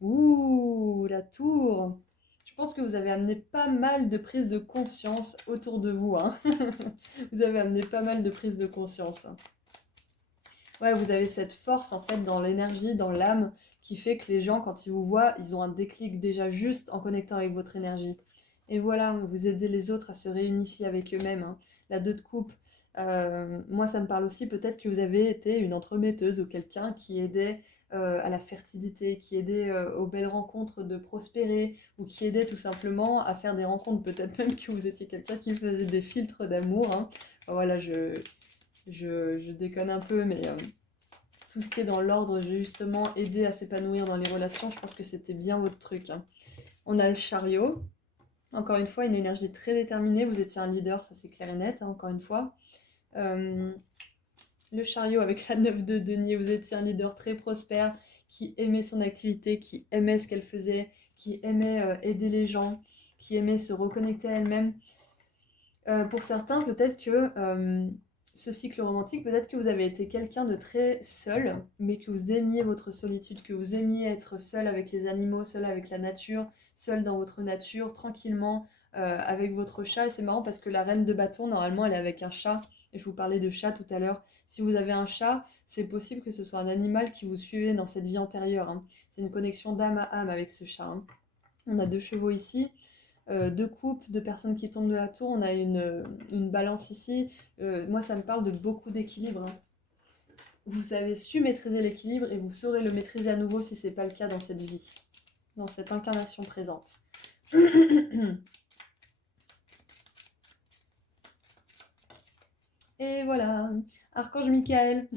Ouh, la tour! Je pense que vous avez amené pas mal de prises de conscience autour de vous, hein. Vous avez amené pas mal de prises de conscience. Ouais, vous avez cette force en fait dans l'énergie, dans l'âme, qui fait que les gens, quand ils vous voient, ils ont un déclic déjà juste en connectant avec votre énergie. Et voilà, vous aidez les autres à se réunifier avec eux-mêmes, hein. La deux de coupe, moi ça me parle aussi peut-être que vous avez été une entremetteuse ou quelqu'un qui aidait à la fertilité, qui aidait aux belles rencontres de prospérer, ou qui aidait tout simplement à faire des rencontres, peut-être même que vous étiez quelqu'un qui faisait des filtres d'amour, hein. Enfin, voilà, je déconne un peu, mais tout ce qui est dans l'ordre, justement, aider à s'épanouir dans les relations, je pense que c'était bien votre truc, hein. On a le chariot. Encore une fois, une énergie très déterminée. Vous étiez un leader, ça c'est clair et net, hein, encore une fois. Euh, le chariot avec la 9 de denier, vous étiez un leader très prospère, qui aimait son activité, qui aimait ce qu'elle faisait, qui aimait aider les gens, qui aimait se reconnecter à elle-même. Pour certains, peut-être que ce cycle romantique, peut-être que vous avez été quelqu'un de très seul, mais que vous aimiez votre solitude, que vous aimiez être seul avec les animaux, seul avec la nature, seul dans votre nature, tranquillement, avec votre chat. Et c'est marrant parce que la reine de bâton, normalement, elle est avec un chat. Et je vous parlais de chat tout à l'heure. Si vous avez un chat, c'est possible que ce soit un animal qui vous suivait dans cette vie antérieure, hein. C'est une connexion d'âme à âme avec ce chat, hein. On a 2 chevaux ici. 2 coupes, 2 personnes qui tombent de la tour, on a une balance ici. Moi, ça me parle de beaucoup d'équilibre, hein. Vous avez su maîtriser l'équilibre et vous saurez le maîtriser à nouveau si ce n'est pas le cas dans cette vie, dans cette incarnation présente. Et voilà, Archange Michael,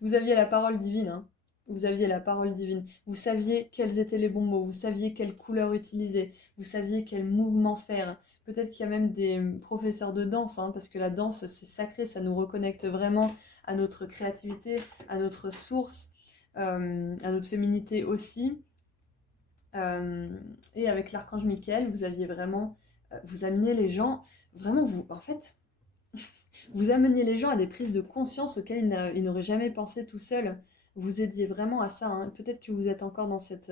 vous aviez la parole divine, hein. Vous aviez la parole divine. Vous saviez quels étaient les bons mots, vous saviez quelle couleur utiliser, vous saviez quel mouvement faire. Peut-être qu'il y a même des professeurs de danse, hein, parce que la danse, c'est sacré, ça nous reconnecte vraiment à notre créativité, à notre source, à notre féminité aussi. Et avec l'archange Michael, vous aviez vraiment, vous ameniez les gens, vraiment, en fait, vous ameniez les gens à des prises de conscience auxquelles ils n'auraient jamais pensé tout seuls. Vous aidiez vraiment à ça, hein. Peut-être que vous êtes encore dans cette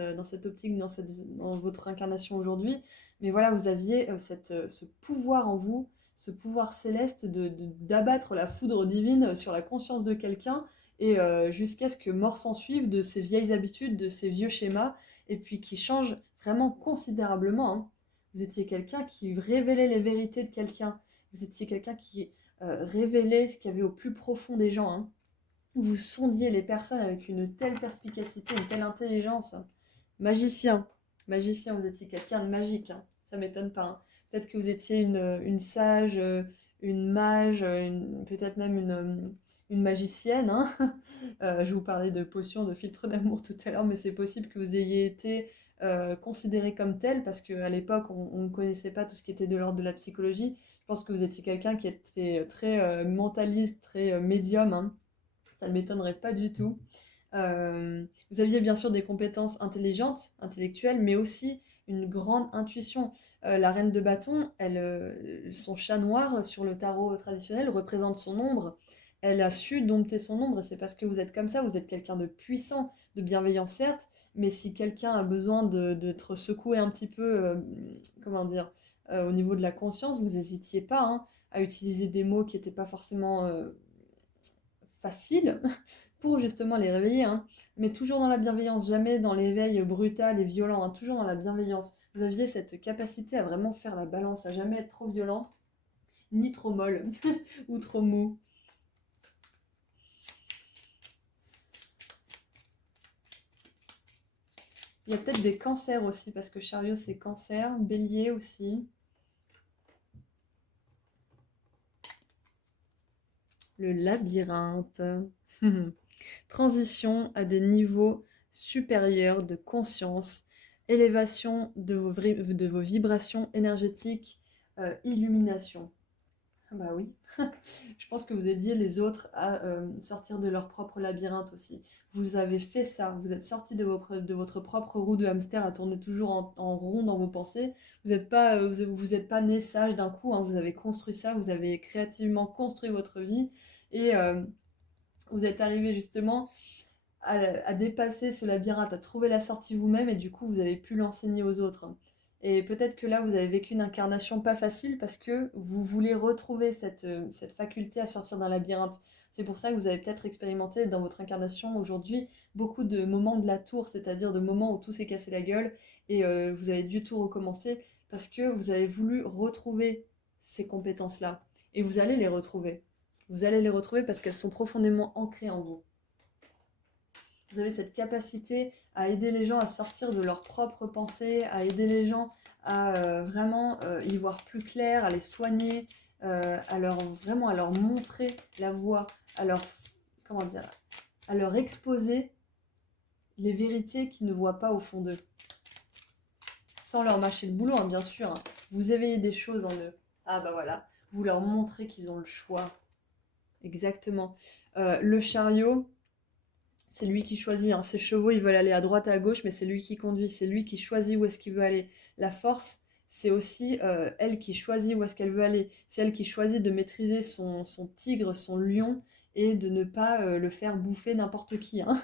optique, dans votre incarnation aujourd'hui, mais voilà, vous aviez ce pouvoir en vous, ce pouvoir céleste d'abattre la foudre divine sur la conscience de quelqu'un, et jusqu'à ce que mort s'en suive de ces vieilles habitudes, de ces vieux schémas, et puis qui changent vraiment considérablement, hein. Vous étiez quelqu'un qui révélait les vérités de quelqu'un. Vous étiez quelqu'un qui révéler ce qu'il y avait au plus profond des gens, hein. Vous sondiez les personnes avec une telle perspicacité, une telle intelligence. Magicien, magicien, vous étiez quelqu'un de magique, hein. Ça m'étonne pas, hein. Peut-être que vous étiez une sage, une mage, peut-être même une magicienne, hein. Je vous parlais de potions, de filtres d'amour tout à l'heure, mais c'est possible que vous ayez été considéré comme tel, parce qu'à l'époque, on ne connaissait pas tout ce qui était de l'ordre de la psychologie. Je pense que vous étiez quelqu'un qui était très mentaliste, très médium, hein. Ça ne m'étonnerait pas du tout. Vous aviez bien sûr des compétences intelligentes, intellectuelles, mais aussi une grande intuition. La reine de bâton, son chat noir sur le tarot traditionnel représente son ombre. Elle a su dompter son ombre, et c'est parce que vous êtes comme ça, vous êtes quelqu'un de puissant, de bienveillant certes, mais si quelqu'un a besoin d'être secoué un petit peu, comment dire, au niveau de la conscience, vous n'hésitiez pas, hein, à utiliser des mots qui n'étaient pas forcément faciles pour justement les réveiller, hein. Mais toujours dans la bienveillance, jamais dans l'éveil brutal et violent, hein, toujours dans la bienveillance. Vous aviez cette capacité à vraiment faire la balance, à jamais être trop violent, ni trop molle, ou trop mou. Il y a peut-être des cancers aussi, parce que chariot c'est cancer, bélier aussi. Le labyrinthe. Transition à des niveaux supérieurs de conscience, élévation de vos vibrations énergétiques, illumination. Ah bah oui, je pense que vous aidiez les autres à sortir de leur propre labyrinthe aussi. Vous avez fait ça, vous êtes sorti de votre propre roue de hamster à tourner toujours en rond dans vos pensées. Vous n'êtes pas, vous êtes pas né sage d'un coup, hein. Vous avez construit ça, vous avez créativement construit votre vie, et vous êtes arrivé justement à dépasser ce labyrinthe, à trouver la sortie vous-même, et du coup vous avez pu l'enseigner aux autres. Et peut-être que là vous avez vécu une incarnation pas facile parce que vous voulez retrouver cette faculté à sortir d'un labyrinthe. C'est pour ça que vous avez peut-être expérimenté dans votre incarnation aujourd'hui beaucoup de moments de la tour, c'est-à-dire de moments où tout s'est cassé la gueule, et vous avez dû tout recommencer parce que vous avez voulu retrouver ces compétences-là. Et vous allez les retrouver. Vous allez les retrouver parce qu'elles sont profondément ancrées en vous. vous avez cette capacité à aider les gens à sortir de leurs propres pensées, à aider les gens à vraiment y voir plus clair, à les soigner, vraiment à leur montrer la voie, à leur, comment dire, à leur exposer les vérités qu'ils ne voient pas au fond d'eux. Sans leur mâcher le boulot, hein, bien sûr. Hein. Vous éveillez des choses en eux. Ah bah voilà, vous leur montrez qu'ils ont le choix. Exactement. Le chariot, c'est lui qui choisit. Hein. Ses chevaux, ils veulent aller à droite, à gauche, mais c'est lui qui conduit. C'est lui qui choisit où est-ce qu'il veut aller. La force, c'est aussi elle qui choisit où est-ce qu'elle veut aller. C'est elle qui choisit de maîtriser son tigre, son lion, et de ne pas le faire bouffer n'importe qui. Hein.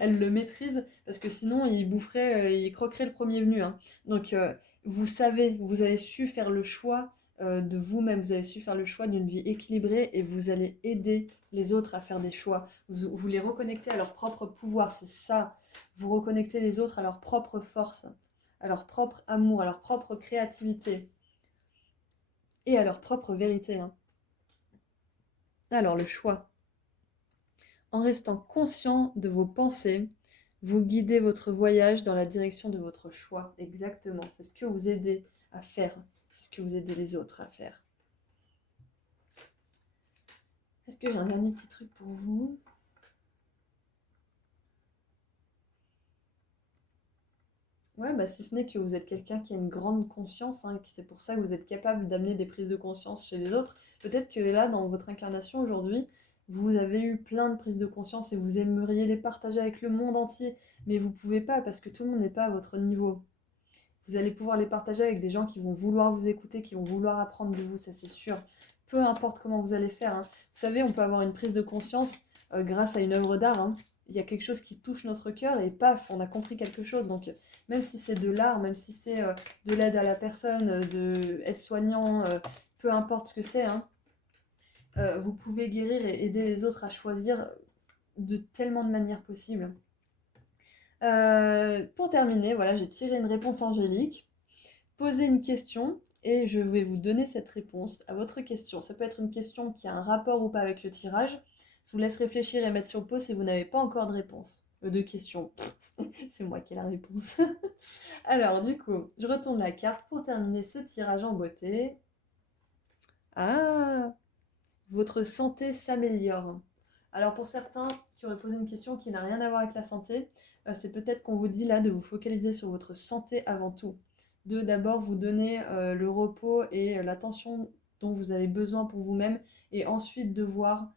Elle le maîtrise, parce que sinon, il boufferait, il croquerait le premier venu. Hein. Donc, vous savez, vous avez su faire le choix de vous-même. Vous avez su faire le choix d'une vie équilibrée, et vous allez aider les autres à faire des choix. Vous les reconnectez à leur propre pouvoir, c'est ça. Vous reconnectez les autres à leur propre force, à leur propre amour, à leur propre créativité et à leur propre vérité. Hein. Alors le choix. En restant conscient de vos pensées, vous guidez votre voyage dans la direction de votre choix. Exactement, c'est ce que vous aidez à faire, c'est ce que vous aidez les autres à faire. Est-ce que j'ai un dernier petit truc pour vous ? Ouais, bah si ce n'est que vous êtes quelqu'un qui a une grande conscience, hein, c'est pour ça que vous êtes capable d'amener des prises de conscience chez les autres. Peut-être que là, dans votre incarnation aujourd'hui, vous avez eu plein de prises de conscience et vous aimeriez les partager avec le monde entier, mais vous pouvez pas parce que tout le monde n'est pas à votre niveau. Vous allez pouvoir les partager avec des gens qui vont vouloir vous écouter, qui vont vouloir apprendre de vous, ça c'est sûr. Peu importe comment vous allez faire. Hein. Vous savez, on peut avoir une prise de conscience grâce à une œuvre d'art. Hein. Il y a quelque chose qui touche notre cœur et paf, on a compris quelque chose. Donc, même si c'est de l'art, même si c'est de l'aide à la personne, de aide-soignant, peu importe ce que c'est, hein, vous pouvez guérir et aider les autres à choisir de tellement de manières possibles. Pour terminer, voilà, j'ai tiré une réponse angélique. Posez une question et je vais vous donner cette réponse à votre question. Ça peut être une question qui a un rapport ou pas avec le tirage. Je vous laisse réfléchir et mettre sur pause si vous n'avez pas encore de réponse. De questions. C'est moi qui ai la réponse. Alors, du coup, je retourne la carte pour terminer ce tirage en beauté. Ah, votre santé s'améliore. Alors, pour certains qui auraient posé une question qui n'a rien à voir avec la santé, c'est peut-être qu'on vous dit là de vous focaliser sur votre santé avant tout. De d'abord vous donner le repos et l'attention dont vous avez besoin pour vous-même, et ensuite de voir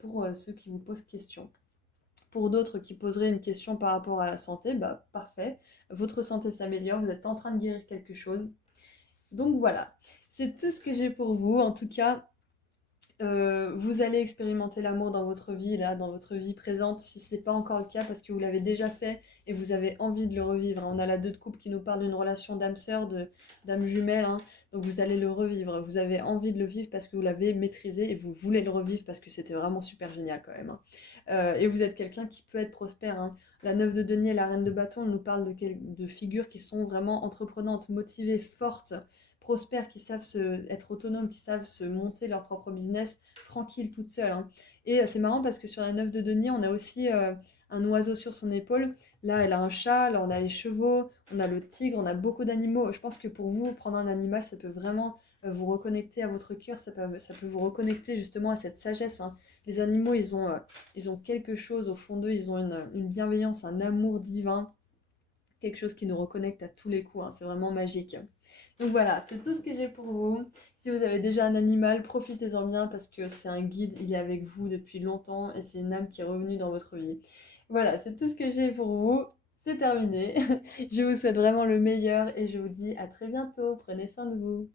pour ceux qui vous posent question. Pour d'autres qui poseraient une question par rapport à la santé, bah parfait, votre santé s'améliore, vous êtes en train de guérir quelque chose. Donc voilà, c'est tout ce que j'ai pour vous. En tout cas, vous allez expérimenter l'amour dans votre vie, là, dans votre vie présente, si ce n'est pas encore le cas, parce que vous l'avez déjà fait et vous avez envie de le revivre. On a la 2 de coupe qui nous parle d'une relation d'âme-sœur, d'âme jumelle, hein, donc vous allez le revivre. Vous avez envie de le vivre parce que vous l'avez maîtrisé et vous voulez le revivre parce que c'était vraiment super génial quand même. Hein. Et vous êtes quelqu'un qui peut être prospère. Hein. La 9 de denier et la reine de bâton nous parlent de figures qui sont vraiment entreprenantes, motivées, fortes, prospères, qui savent être autonomes, qui savent se monter leur propre business tranquille, toute seule. Hein. Et c'est marrant parce que sur la 9 de denier, on a aussi un oiseau sur son épaule. Là, elle a un chat, là, on a les chevaux, on a le tigre, on a beaucoup d'animaux. Je pense que pour vous, prendre un animal, ça peut vraiment vous reconnecter à votre cœur, ça peut vous reconnecter justement à cette sagesse. Hein. Les animaux, ils ont quelque chose au fond d'eux, ils ont une bienveillance, un amour divin, quelque chose qui nous reconnecte à tous les coups. Hein. C'est vraiment magique. Donc voilà, c'est tout ce que j'ai pour vous. Si vous avez déjà un animal, profitez-en bien parce que c'est un guide, il est avec vous depuis longtemps et c'est une âme qui est revenue dans votre vie. Voilà, c'est tout ce que j'ai pour vous. C'est terminé. Je vous souhaite vraiment le meilleur et je vous dis à très bientôt. Prenez soin de vous.